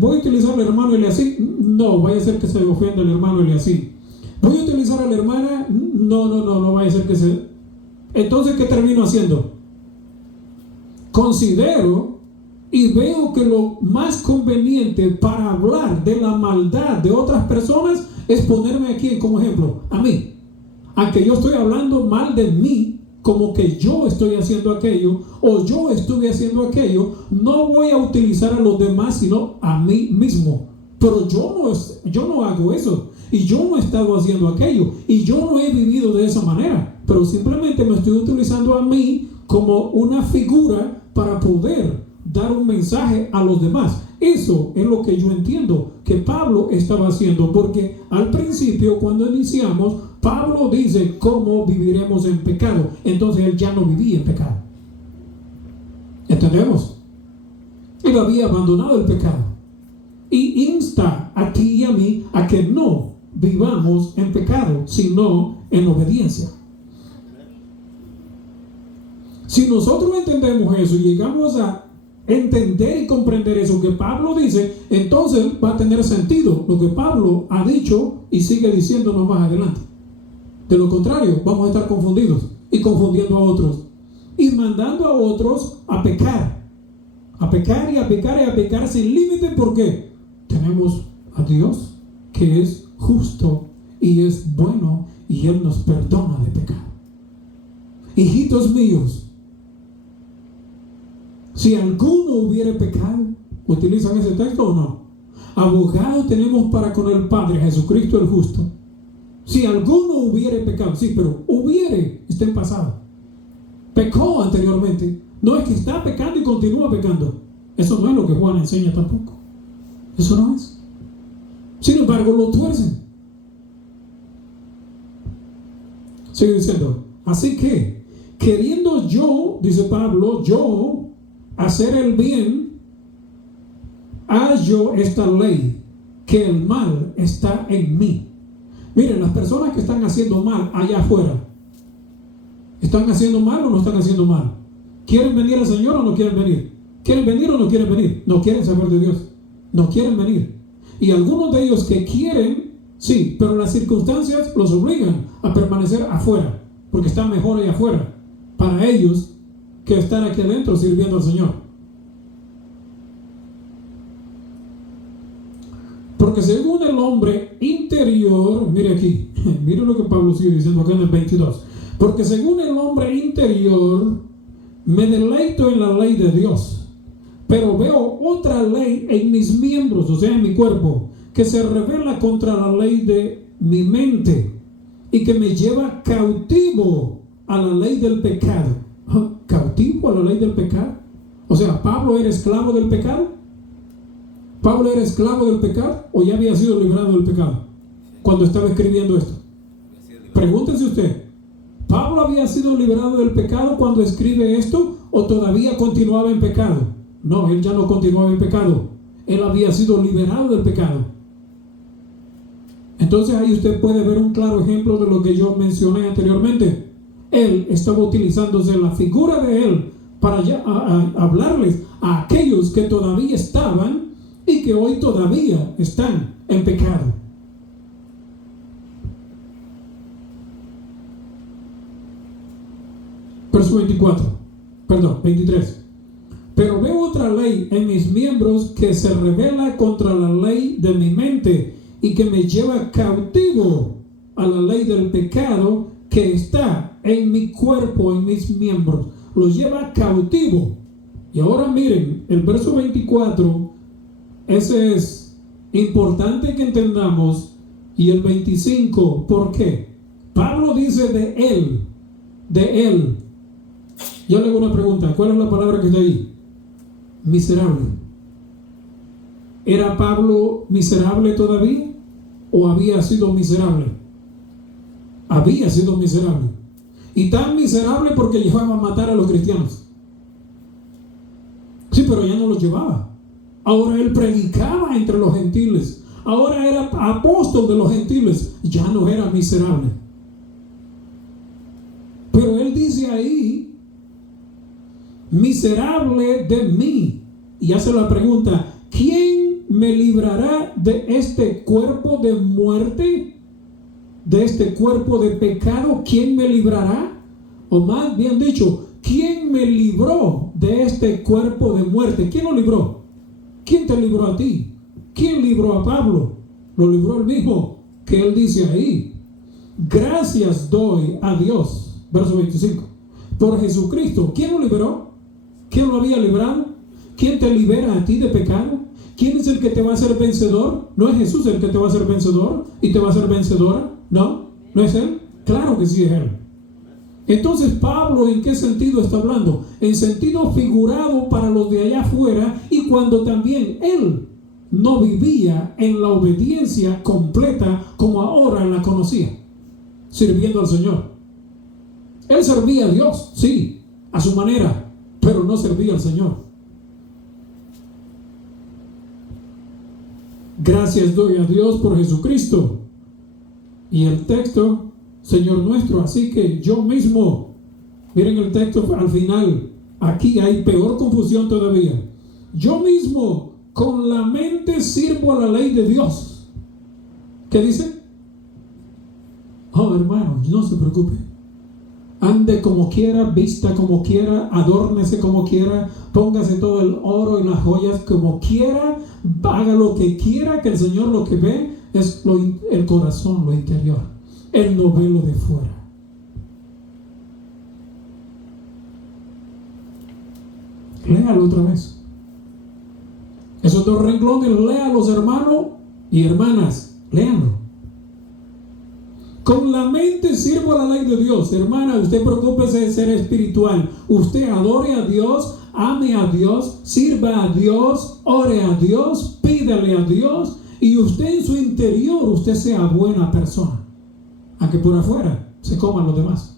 ¿Voy a utilizar al hermano Eliasí? No, vaya a ser que se me ofenda el hermano Eliasí. ¿Voy a utilizar a la hermana? No vaya a ser que se... Entonces, ¿qué termino haciendo? Considero y veo que lo más conveniente para hablar de la maldad de otras personas es ponerme aquí como ejemplo, a mí. Aunque yo estoy hablando mal de mí, como que yo estoy haciendo aquello o yo estuve haciendo aquello, no voy a utilizar a los demás sino a mí mismo. Pero yo no hago eso y yo no he estado haciendo aquello y yo no he vivido de esa manera, pero simplemente me estoy utilizando a mí como una figura para poder dar un mensaje a los demás. Eso es lo que yo entiendo que Pablo estaba haciendo, porque al principio, cuando iniciamos, Pablo dice cómo viviremos en pecado. Entonces él ya no vivía en pecado. ¿Entendemos? Él había abandonado el pecado y insta a ti y a mí a que no vivamos en pecado, sino en obediencia. Si nosotros entendemos eso y llegamos a entender y comprender eso que Pablo dice, entonces va a tener sentido lo que Pablo ha dicho y sigue diciéndonos más adelante. De lo contrario, vamos a estar confundidos y confundiendo a otros y mandando a otros a pecar y a pecar y a pecar sin límite, porque tenemos a Dios que es justo y es bueno y Él nos perdona de pecado. Hijitos míos, si alguno hubiere pecado, ¿utilizan ese texto o no? Abogado tenemos para con el Padre, Jesucristo el justo. Si alguno hubiere pecado, sí, pero hubiere está en pasado. Pecó anteriormente. No es que está pecando y continúa pecando. Eso no es lo que Juan enseña tampoco. Eso no es. Sin embargo, lo tuercen. Sigue diciendo, así que, queriendo yo, dice Pablo, yo hacer el bien, hallo esta ley, que el mal está en mí. Miren, las personas que están haciendo mal allá afuera, ¿están haciendo mal o no están haciendo mal? ¿Quieren venir al Señor o no quieren venir? ¿Quieren venir o no quieren venir? No quieren saber de Dios, no quieren venir. Y algunos de ellos que quieren, sí, pero las circunstancias los obligan a permanecer afuera, porque están mejor allá afuera para ellos que estar aquí adentro sirviendo al Señor. Porque según el hombre interior, mire aquí, mire lo que Pablo sigue diciendo acá en el 22. Porque según el hombre interior, me deleito en la ley de Dios, pero veo otra ley en mis miembros, o sea, en mi cuerpo, que se revela contra la ley de mi mente y que me lleva cautivo a la ley del pecado. ¿Cautivo a la ley del pecado? O sea, ¿Pablo era esclavo del pecado? ¿Pablo era esclavo del pecado o ya había sido librado del pecado cuando estaba escribiendo esto? Pregúntese usted, ¿Pablo había sido liberado del pecado cuando escribe esto o todavía continuaba en pecado? No, él ya no continuaba en pecado. Él había sido liberado del pecado. Entonces ahí usted puede ver un claro ejemplo de lo que yo mencioné anteriormente. Él estaba utilizándose la figura de él para hablarles a aquellos que todavía estaban y que hoy todavía están en pecado. Verso 23. Pero veo otra ley en mis miembros que se rebela contra la ley de mi mente y que me lleva cautivo a la ley del pecado que está en mi cuerpo, en mis miembros. Lo lleva cautivo. Y ahora miren, el verso 24, ese es importante que entendamos. Y el 25, ¿por qué? Pablo dice de él. Yo le hago una pregunta, ¿cuál es la palabra que está ahí? Miserable. ¿Era Pablo miserable todavía? ¿O había sido miserable? Había sido miserable. Y tan miserable porque llevaba a matar a los cristianos. Sí, pero ya no los llevaba. Ahora él predicaba entre los gentiles. Ahora era apóstol de los gentiles. Ya no era miserable. Pero él dice ahí, miserable de mí. Y hace la pregunta, ¿quién me librará de este cuerpo de muerte? ¿De este cuerpo de pecado? ¿Quién me librará? O más bien dicho, ¿quién me libró de este cuerpo de muerte? ¿Quién lo libró? ¿Quién te libró a ti? ¿Quién libró a Pablo? Lo libró el mismo que él dice ahí. Gracias doy a Dios. Verso 25. Por Jesucristo. ¿Quién lo liberó? ¿Quién lo había librado? ¿Quién te libera a ti de pecado? ¿Quién es el que te va a hacer vencedor? ¿No es Jesús el que te va a hacer vencedor y te va a hacer vencedora? ¿No? ¿No es Él? Claro que sí es Él. Entonces Pablo, ¿en qué sentido está hablando? En sentido figurado para los de allá afuera, y cuando también él no vivía en la obediencia completa como ahora la conocía, sirviendo al Señor. Él servía a Dios, sí, a su manera, pero no servía al Señor. Gracias doy a Dios por Jesucristo. Y el texto, Señor nuestro, así que yo mismo, miren el texto al final, aquí hay peor confusión todavía. Yo mismo con la mente sirvo a la ley de Dios. ¿Qué dice? Oh, hermano, no se preocupe. Ande como quiera, vista como quiera, adórnese como quiera, póngase todo el oro y las joyas como quiera, haga lo que quiera, que el Señor lo que ve es el corazón, lo interior. Él no ve lo de fuera. Léalo otra vez. Esos dos renglones, léalos, hermanos y hermanas, léanlo. Con la mente sirvo a la ley de Dios. Hermana, usted preocúpese de ser espiritual. Usted adore a Dios, ame a Dios, sirva a Dios, ore a Dios, pídale a Dios, y usted en su interior, usted sea buena persona. Aunque por afuera se coman los demás.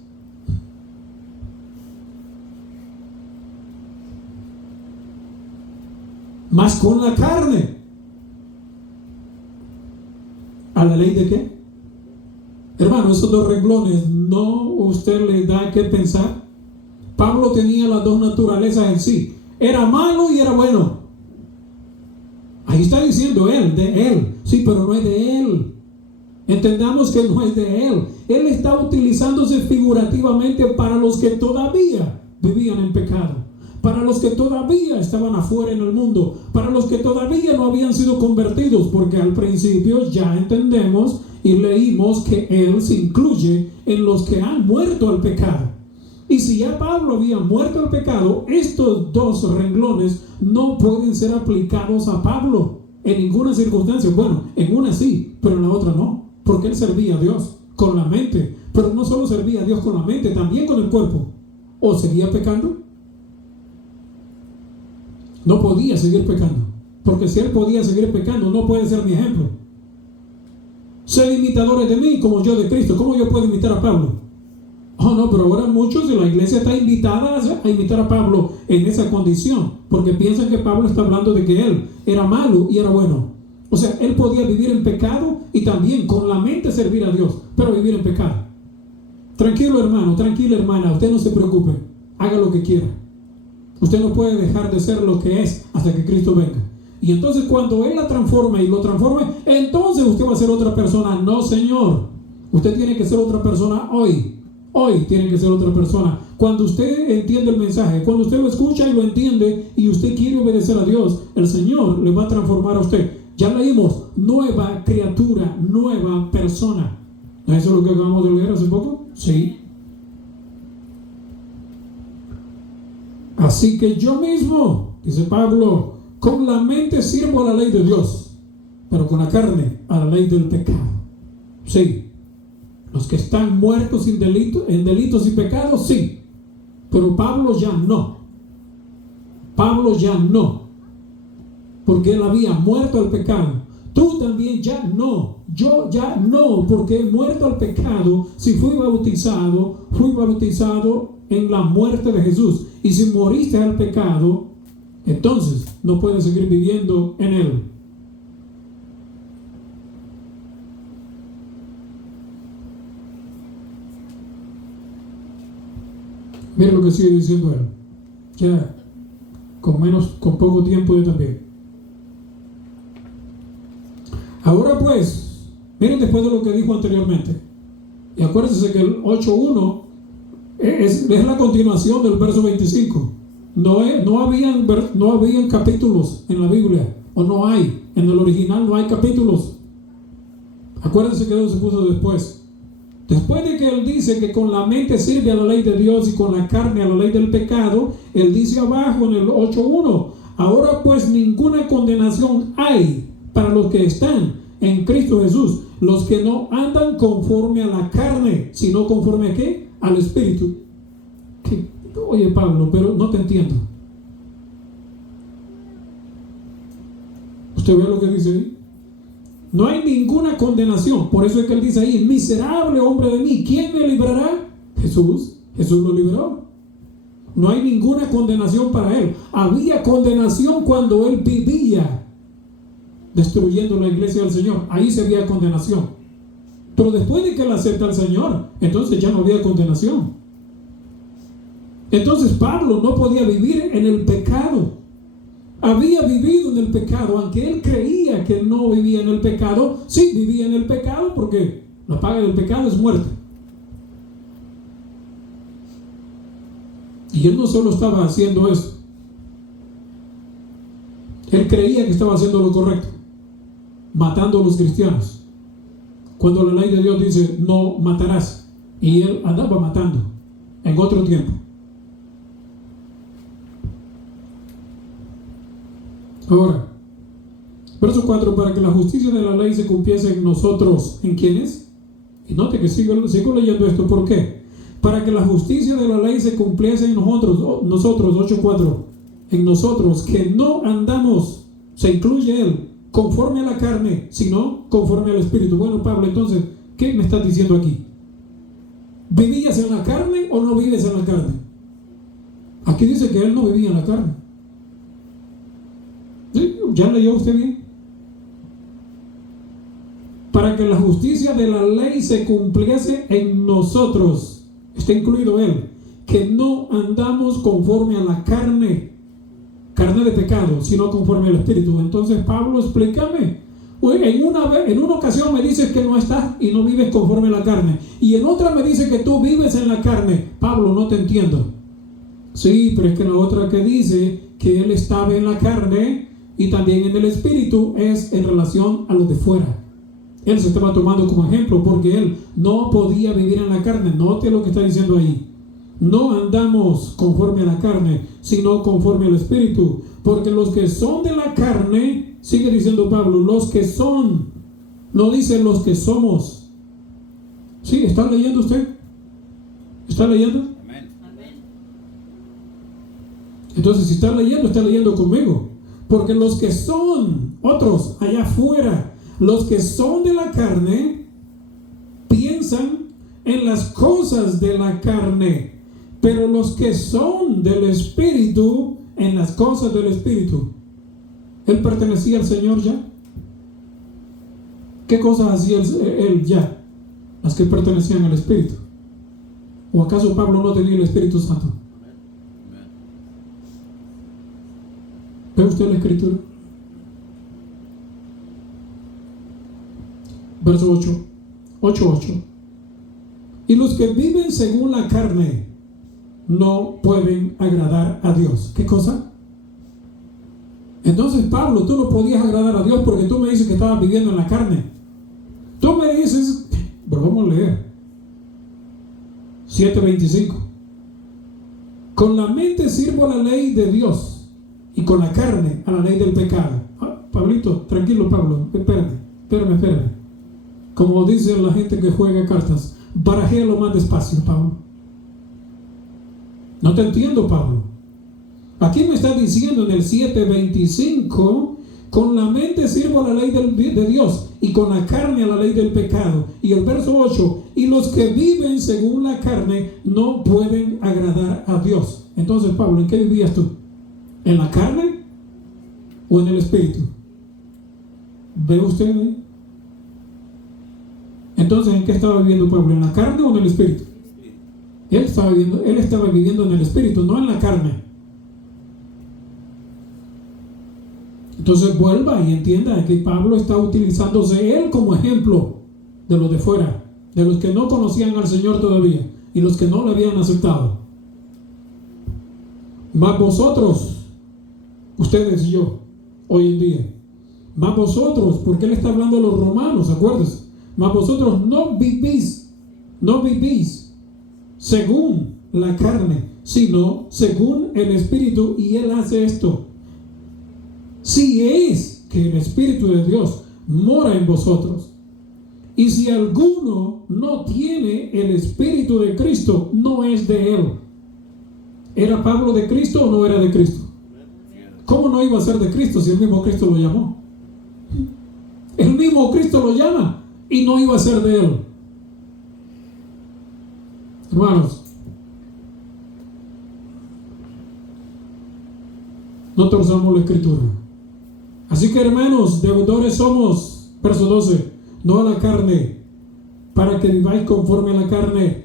Mas con la carne, ¿a la ley de qué? Hermano, esos dos renglones, ¿no usted le da que pensar? Pablo tenía las dos naturalezas en sí. Era malo y era bueno. Ahí está diciendo él, de él. Sí, pero no es de él. Entendamos que no es de él. Él está utilizándose figurativamente para los que todavía vivían en pecado, para los que todavía estaban afuera en el mundo, para los que todavía no habían sido convertidos, porque al principio ya entendemos y leímos que él se incluye en los que han muerto al pecado. Y si ya Pablo había muerto al pecado, estos dos renglones no pueden ser aplicados a Pablo en ninguna circunstancia. Bueno, en una sí, pero en la otra no, porque él servía a Dios. con la mente. Pero no solo servía a Dios con la mente, también con el cuerpo. ¿O seguía pecando? No podía seguir pecando. Porque si él podía seguir pecando, no puede ser mi ejemplo. Sed imitadores de mí como yo de Cristo. ¿Cómo yo puedo imitar a Pablo? Oh, no, pero ahora muchos de la iglesia está invitada a imitar a Pablo en esa condición, porque piensan que Pablo está hablando de que él era malo y era bueno. O sea, él podía vivir en pecado y también con la mente servir a Dios, pero vivir en pecado. Tranquilo, hermano, tranquila, hermana, usted no se preocupe, haga lo que quiera. Usted no puede dejar de ser lo que es hasta que Cristo venga. Y entonces cuando Él la transforme y lo transforme, entonces usted va a ser otra persona. No, Señor, usted tiene que ser otra persona hoy. Hoy tiene que ser otra persona. Cuando usted entiende el mensaje, cuando usted lo escucha y lo entiende y usted quiere obedecer a Dios, el Señor le va a transformar a usted. Ya leímos, nueva criatura, nueva persona. ¿Eso es lo que acabamos de leer hace poco? Sí. Así que yo mismo, dice Pablo, con la mente sirvo a la ley de Dios, pero con la carne a la ley del pecado. Sí. Los que están muertos en delitos y pecados, sí. Pero Pablo ya no. Pablo ya no. Porque él había muerto al pecado. Tú también ya no. Yo ya no, porque he muerto al pecado. Si fui bautizado en la muerte de Jesús. Y si moriste al pecado, entonces no puedes seguir viviendo en él. Mira lo que sigue diciendo él. Ya con poco tiempo yo también. Ahora pues, miren después de lo que dijo anteriormente. Y acuérdense que el 8.1 es la continuación del verso 25. No habían capítulos en la Biblia. O no hay. En el original no hay capítulos. Acuérdense que eso se puso después. Después de que él dice que con la mente sirve a la ley de Dios y con la carne a la ley del pecado, él dice abajo en el 8.1, ahora pues ninguna condenación hay para los que están en Cristo Jesús, los que no andan conforme a la carne, sino conforme a ¿qué? Al Espíritu. Oye, Pablo, pero no te entiendo. ¿Usted ve lo que dice ahí? No hay ninguna condenación. Por eso es que él dice ahí, miserable hombre de mí, ¿quién me librará? Jesús. Jesús lo libró. No hay ninguna condenación para él. Había condenación cuando él vivía destruyendo la iglesia del Señor. Ahí se había condenación. Pero después de que él acepta al Señor, entonces ya no había condenación. Entonces Pablo no podía vivir en el pecado. Había vivido en el pecado, aunque él creía que no vivía en el pecado. Sí, vivía en el pecado porque la paga del pecado es muerte. Y él no solo estaba haciendo eso, él creía que estaba haciendo lo correcto, matando a los cristianos, cuando la ley de Dios dice no matarás, y él andaba matando en otro tiempo. Ahora, verso 4, para que la justicia de la ley se cumpliese en nosotros. ¿En quiénes? Y note que sigo leyendo esto. ¿Por qué? Para que la justicia de la ley se cumpliese en nosotros 8.4, en nosotros, que no andamos, se incluye él, conforme a la carne, sino conforme al Espíritu. Bueno, Pablo, entonces, ¿qué me estás diciendo aquí? ¿Vivías en la carne o no vives en la carne? Aquí dice que él no vivía en la carne. ¿Ya leyó usted bien? Para que la justicia de la ley se cumpliese en nosotros, está incluido él, que no andamos conforme a la carne de pecado, sino conforme al Espíritu. Entonces, Pablo, explícame. En una ocasión me dices que no estás y no vives conforme a la carne, y en otra me dice que tú vives en la carne. Pablo, no te entiendo. Sí, pero es que la otra que dice que él estaba en la carne y también en el Espíritu es en relación a los de fuera. Él se estaba tomando como ejemplo porque él no podía vivir en la carne. Note lo que está diciendo ahí. No andamos conforme a la carne, sino conforme al Espíritu. Porque los que son de la carne, sigue diciendo Pablo, los que son, no dice los que somos. ¿Sí? ¿Está leyendo usted? ¿Está leyendo? Amén. Entonces, si está leyendo conmigo. Porque los que son otros allá afuera, los que son de la carne, piensan en las cosas de la carne. Pero los que son del Espíritu, en las cosas del Espíritu. ¿Él pertenecía al Señor ya? ¿Qué cosas hacía él ya? Las que pertenecían al Espíritu. ¿O acaso Pablo no tenía el Espíritu Santo? ¿Ve usted la Escritura? Verso 8. Y los que viven según la carne no pueden agradar a Dios. ¿Qué cosa? Entonces, Pablo, tú no podías agradar a Dios porque tú me dices que estabas viviendo en la carne. Tú me dices, volvamos a leer 7:25. Con la mente sirvo a la ley de Dios y con la carne a la ley del pecado. Pablito, tranquilo, Pablo, espérame. Como dice la gente que juega cartas, barajéalo más despacio, Pablo. No te entiendo, Pablo. Aquí me está diciendo en el 7:25, con la mente sirvo a la ley de Dios y con la carne a la ley del pecado. Y el verso 8, y los que viven según la carne no pueden agradar a Dios. Entonces, Pablo, ¿en qué vivías tú? ¿En la carne o en el Espíritu? ¿Ve usted? Entonces, ¿en qué estaba viviendo Pablo? ¿En la carne o en el Espíritu? Él estaba viviendo en el Espíritu, no en la carne. Entonces vuelva y entienda que Pablo está utilizándose él como ejemplo de los de fuera, de los que no conocían al Señor todavía y los que no le habían aceptado. Mas vosotros, ustedes y yo, hoy en día, mas vosotros, porque él está hablando a los romanos, acuérdense, mas vosotros no vivís según la carne, sino según el Espíritu, y él hace esto. Si es que el Espíritu de Dios mora en vosotros, y si alguno no tiene el Espíritu de Cristo, no es de él. ¿Era Pablo de Cristo o no era de Cristo? ¿Cómo no iba a ser de Cristo si el mismo Cristo lo llamó? El mismo Cristo lo llama y no iba a ser de él. Hermanos, no torzamos la Escritura. Así que, hermanos, deudores somos, verso 12, no a la carne, para que viváis conforme a la carne.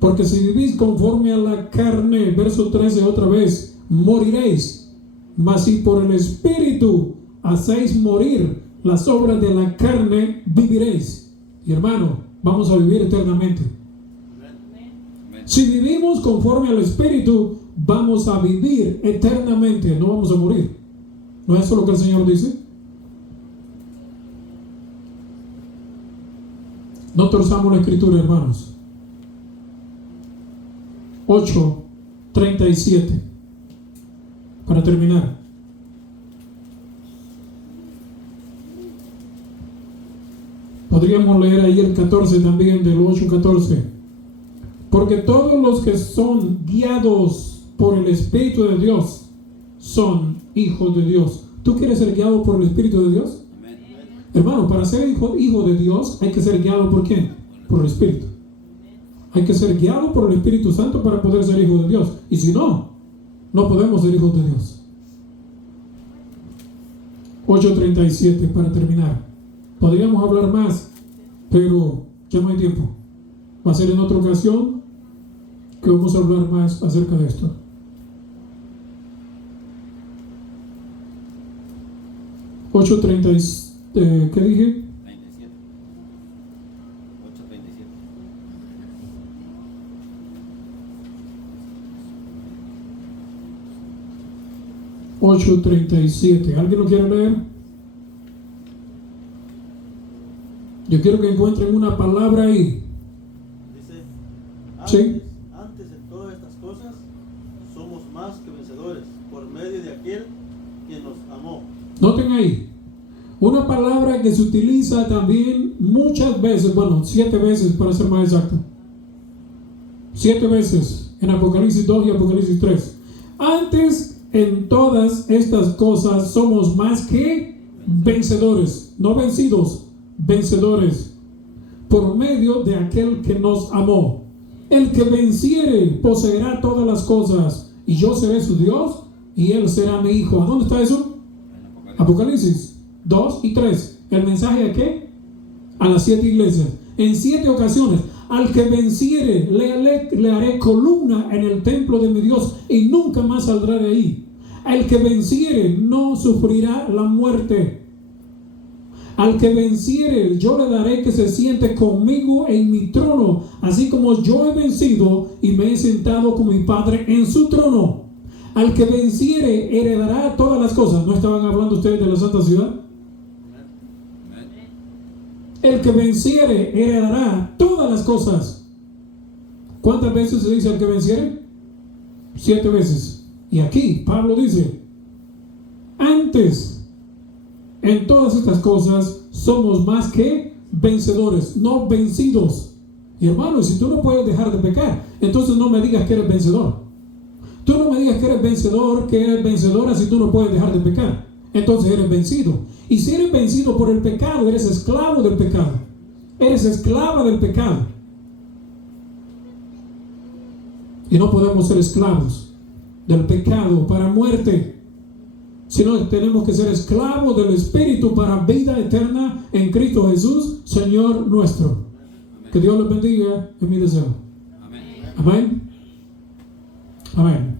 Porque si vivís conforme a la carne, verso 13 otra vez, moriréis. Mas si por el Espíritu hacéis morir las obras de la carne, viviréis. Y hermano, vamos a vivir eternamente. Si vivimos conforme al Espíritu, vamos a vivir eternamente, no vamos a morir. ¿No es eso lo que el Señor dice? No torzamos la Escritura, hermanos. 8:37 para terminar. Podríamos leer ahí el 14 también, del 8:14. Porque todos los que son guiados por el Espíritu de Dios son hijos de Dios. ¿Tú quieres ser guiado por el Espíritu de Dios? Amén. Hermano, para ser hijo de Dios hay que ser guiado ¿por quién? Por el Espíritu. Hay que ser guiado por el Espíritu Santo para poder ser hijo de Dios. Y si no, no podemos ser hijos de Dios. 8:37 para terminar. Podríamos hablar más, pero ya no hay tiempo. Va a ser en otra ocasión que vamos a hablar más acerca de esto. 8:30, ¿qué dije? 37. 8:37. 8:37. ¿Alguien lo quiere leer? Yo quiero que encuentren una palabra ahí. Dice, Sí. antes de todas estas cosas, somos más que vencedores por medio de aquel que nos amó. Noten ahí, Una palabra que se utiliza también muchas veces, bueno, 7 veces para ser más exacto. 7 veces en Apocalipsis 2 y Apocalipsis 3. Antes, en todas estas cosas somos más que vencedores, no vencidos, vencedores, por medio de aquel que nos amó. El que venciere poseerá todas las cosas, y yo seré su Dios, y él será mi hijo. ¿A dónde está eso? Apocalipsis 2 y 3. ¿El mensaje a qué? A las 7 iglesias. En 7 ocasiones. Al que venciere, le haré columna en el templo de mi Dios, y nunca más saldrá de ahí. Al que venciere, no sufrirá la muerte. Al que venciere, yo le daré que se siente conmigo en mi trono, así como yo he vencido y me he sentado con mi Padre en su trono. Al que venciere, heredará todas las cosas. ¿No estaban hablando ustedes de la Santa Ciudad? El que venciere, heredará todas las cosas. ¿Cuántas veces se dice al que venciere? 7 veces. Y aquí Pablo dice, antes, en todas estas cosas somos más que vencedores, no vencidos. Y hermano, si tú no puedes dejar de pecar, entonces no me digas que eres vencedor. Tú no me digas que eres vencedor, que eres vencedora si tú no puedes dejar de pecar. Entonces eres vencido. Y si eres vencido por el pecado, eres esclavo del pecado. Eres esclava del pecado. Y no podemos ser esclavos del pecado para muerte, sino tenemos que ser esclavos del Espíritu para vida eterna en Cristo Jesús, Señor nuestro. Que Dios los bendiga, es mi deseo. Amén. Amén.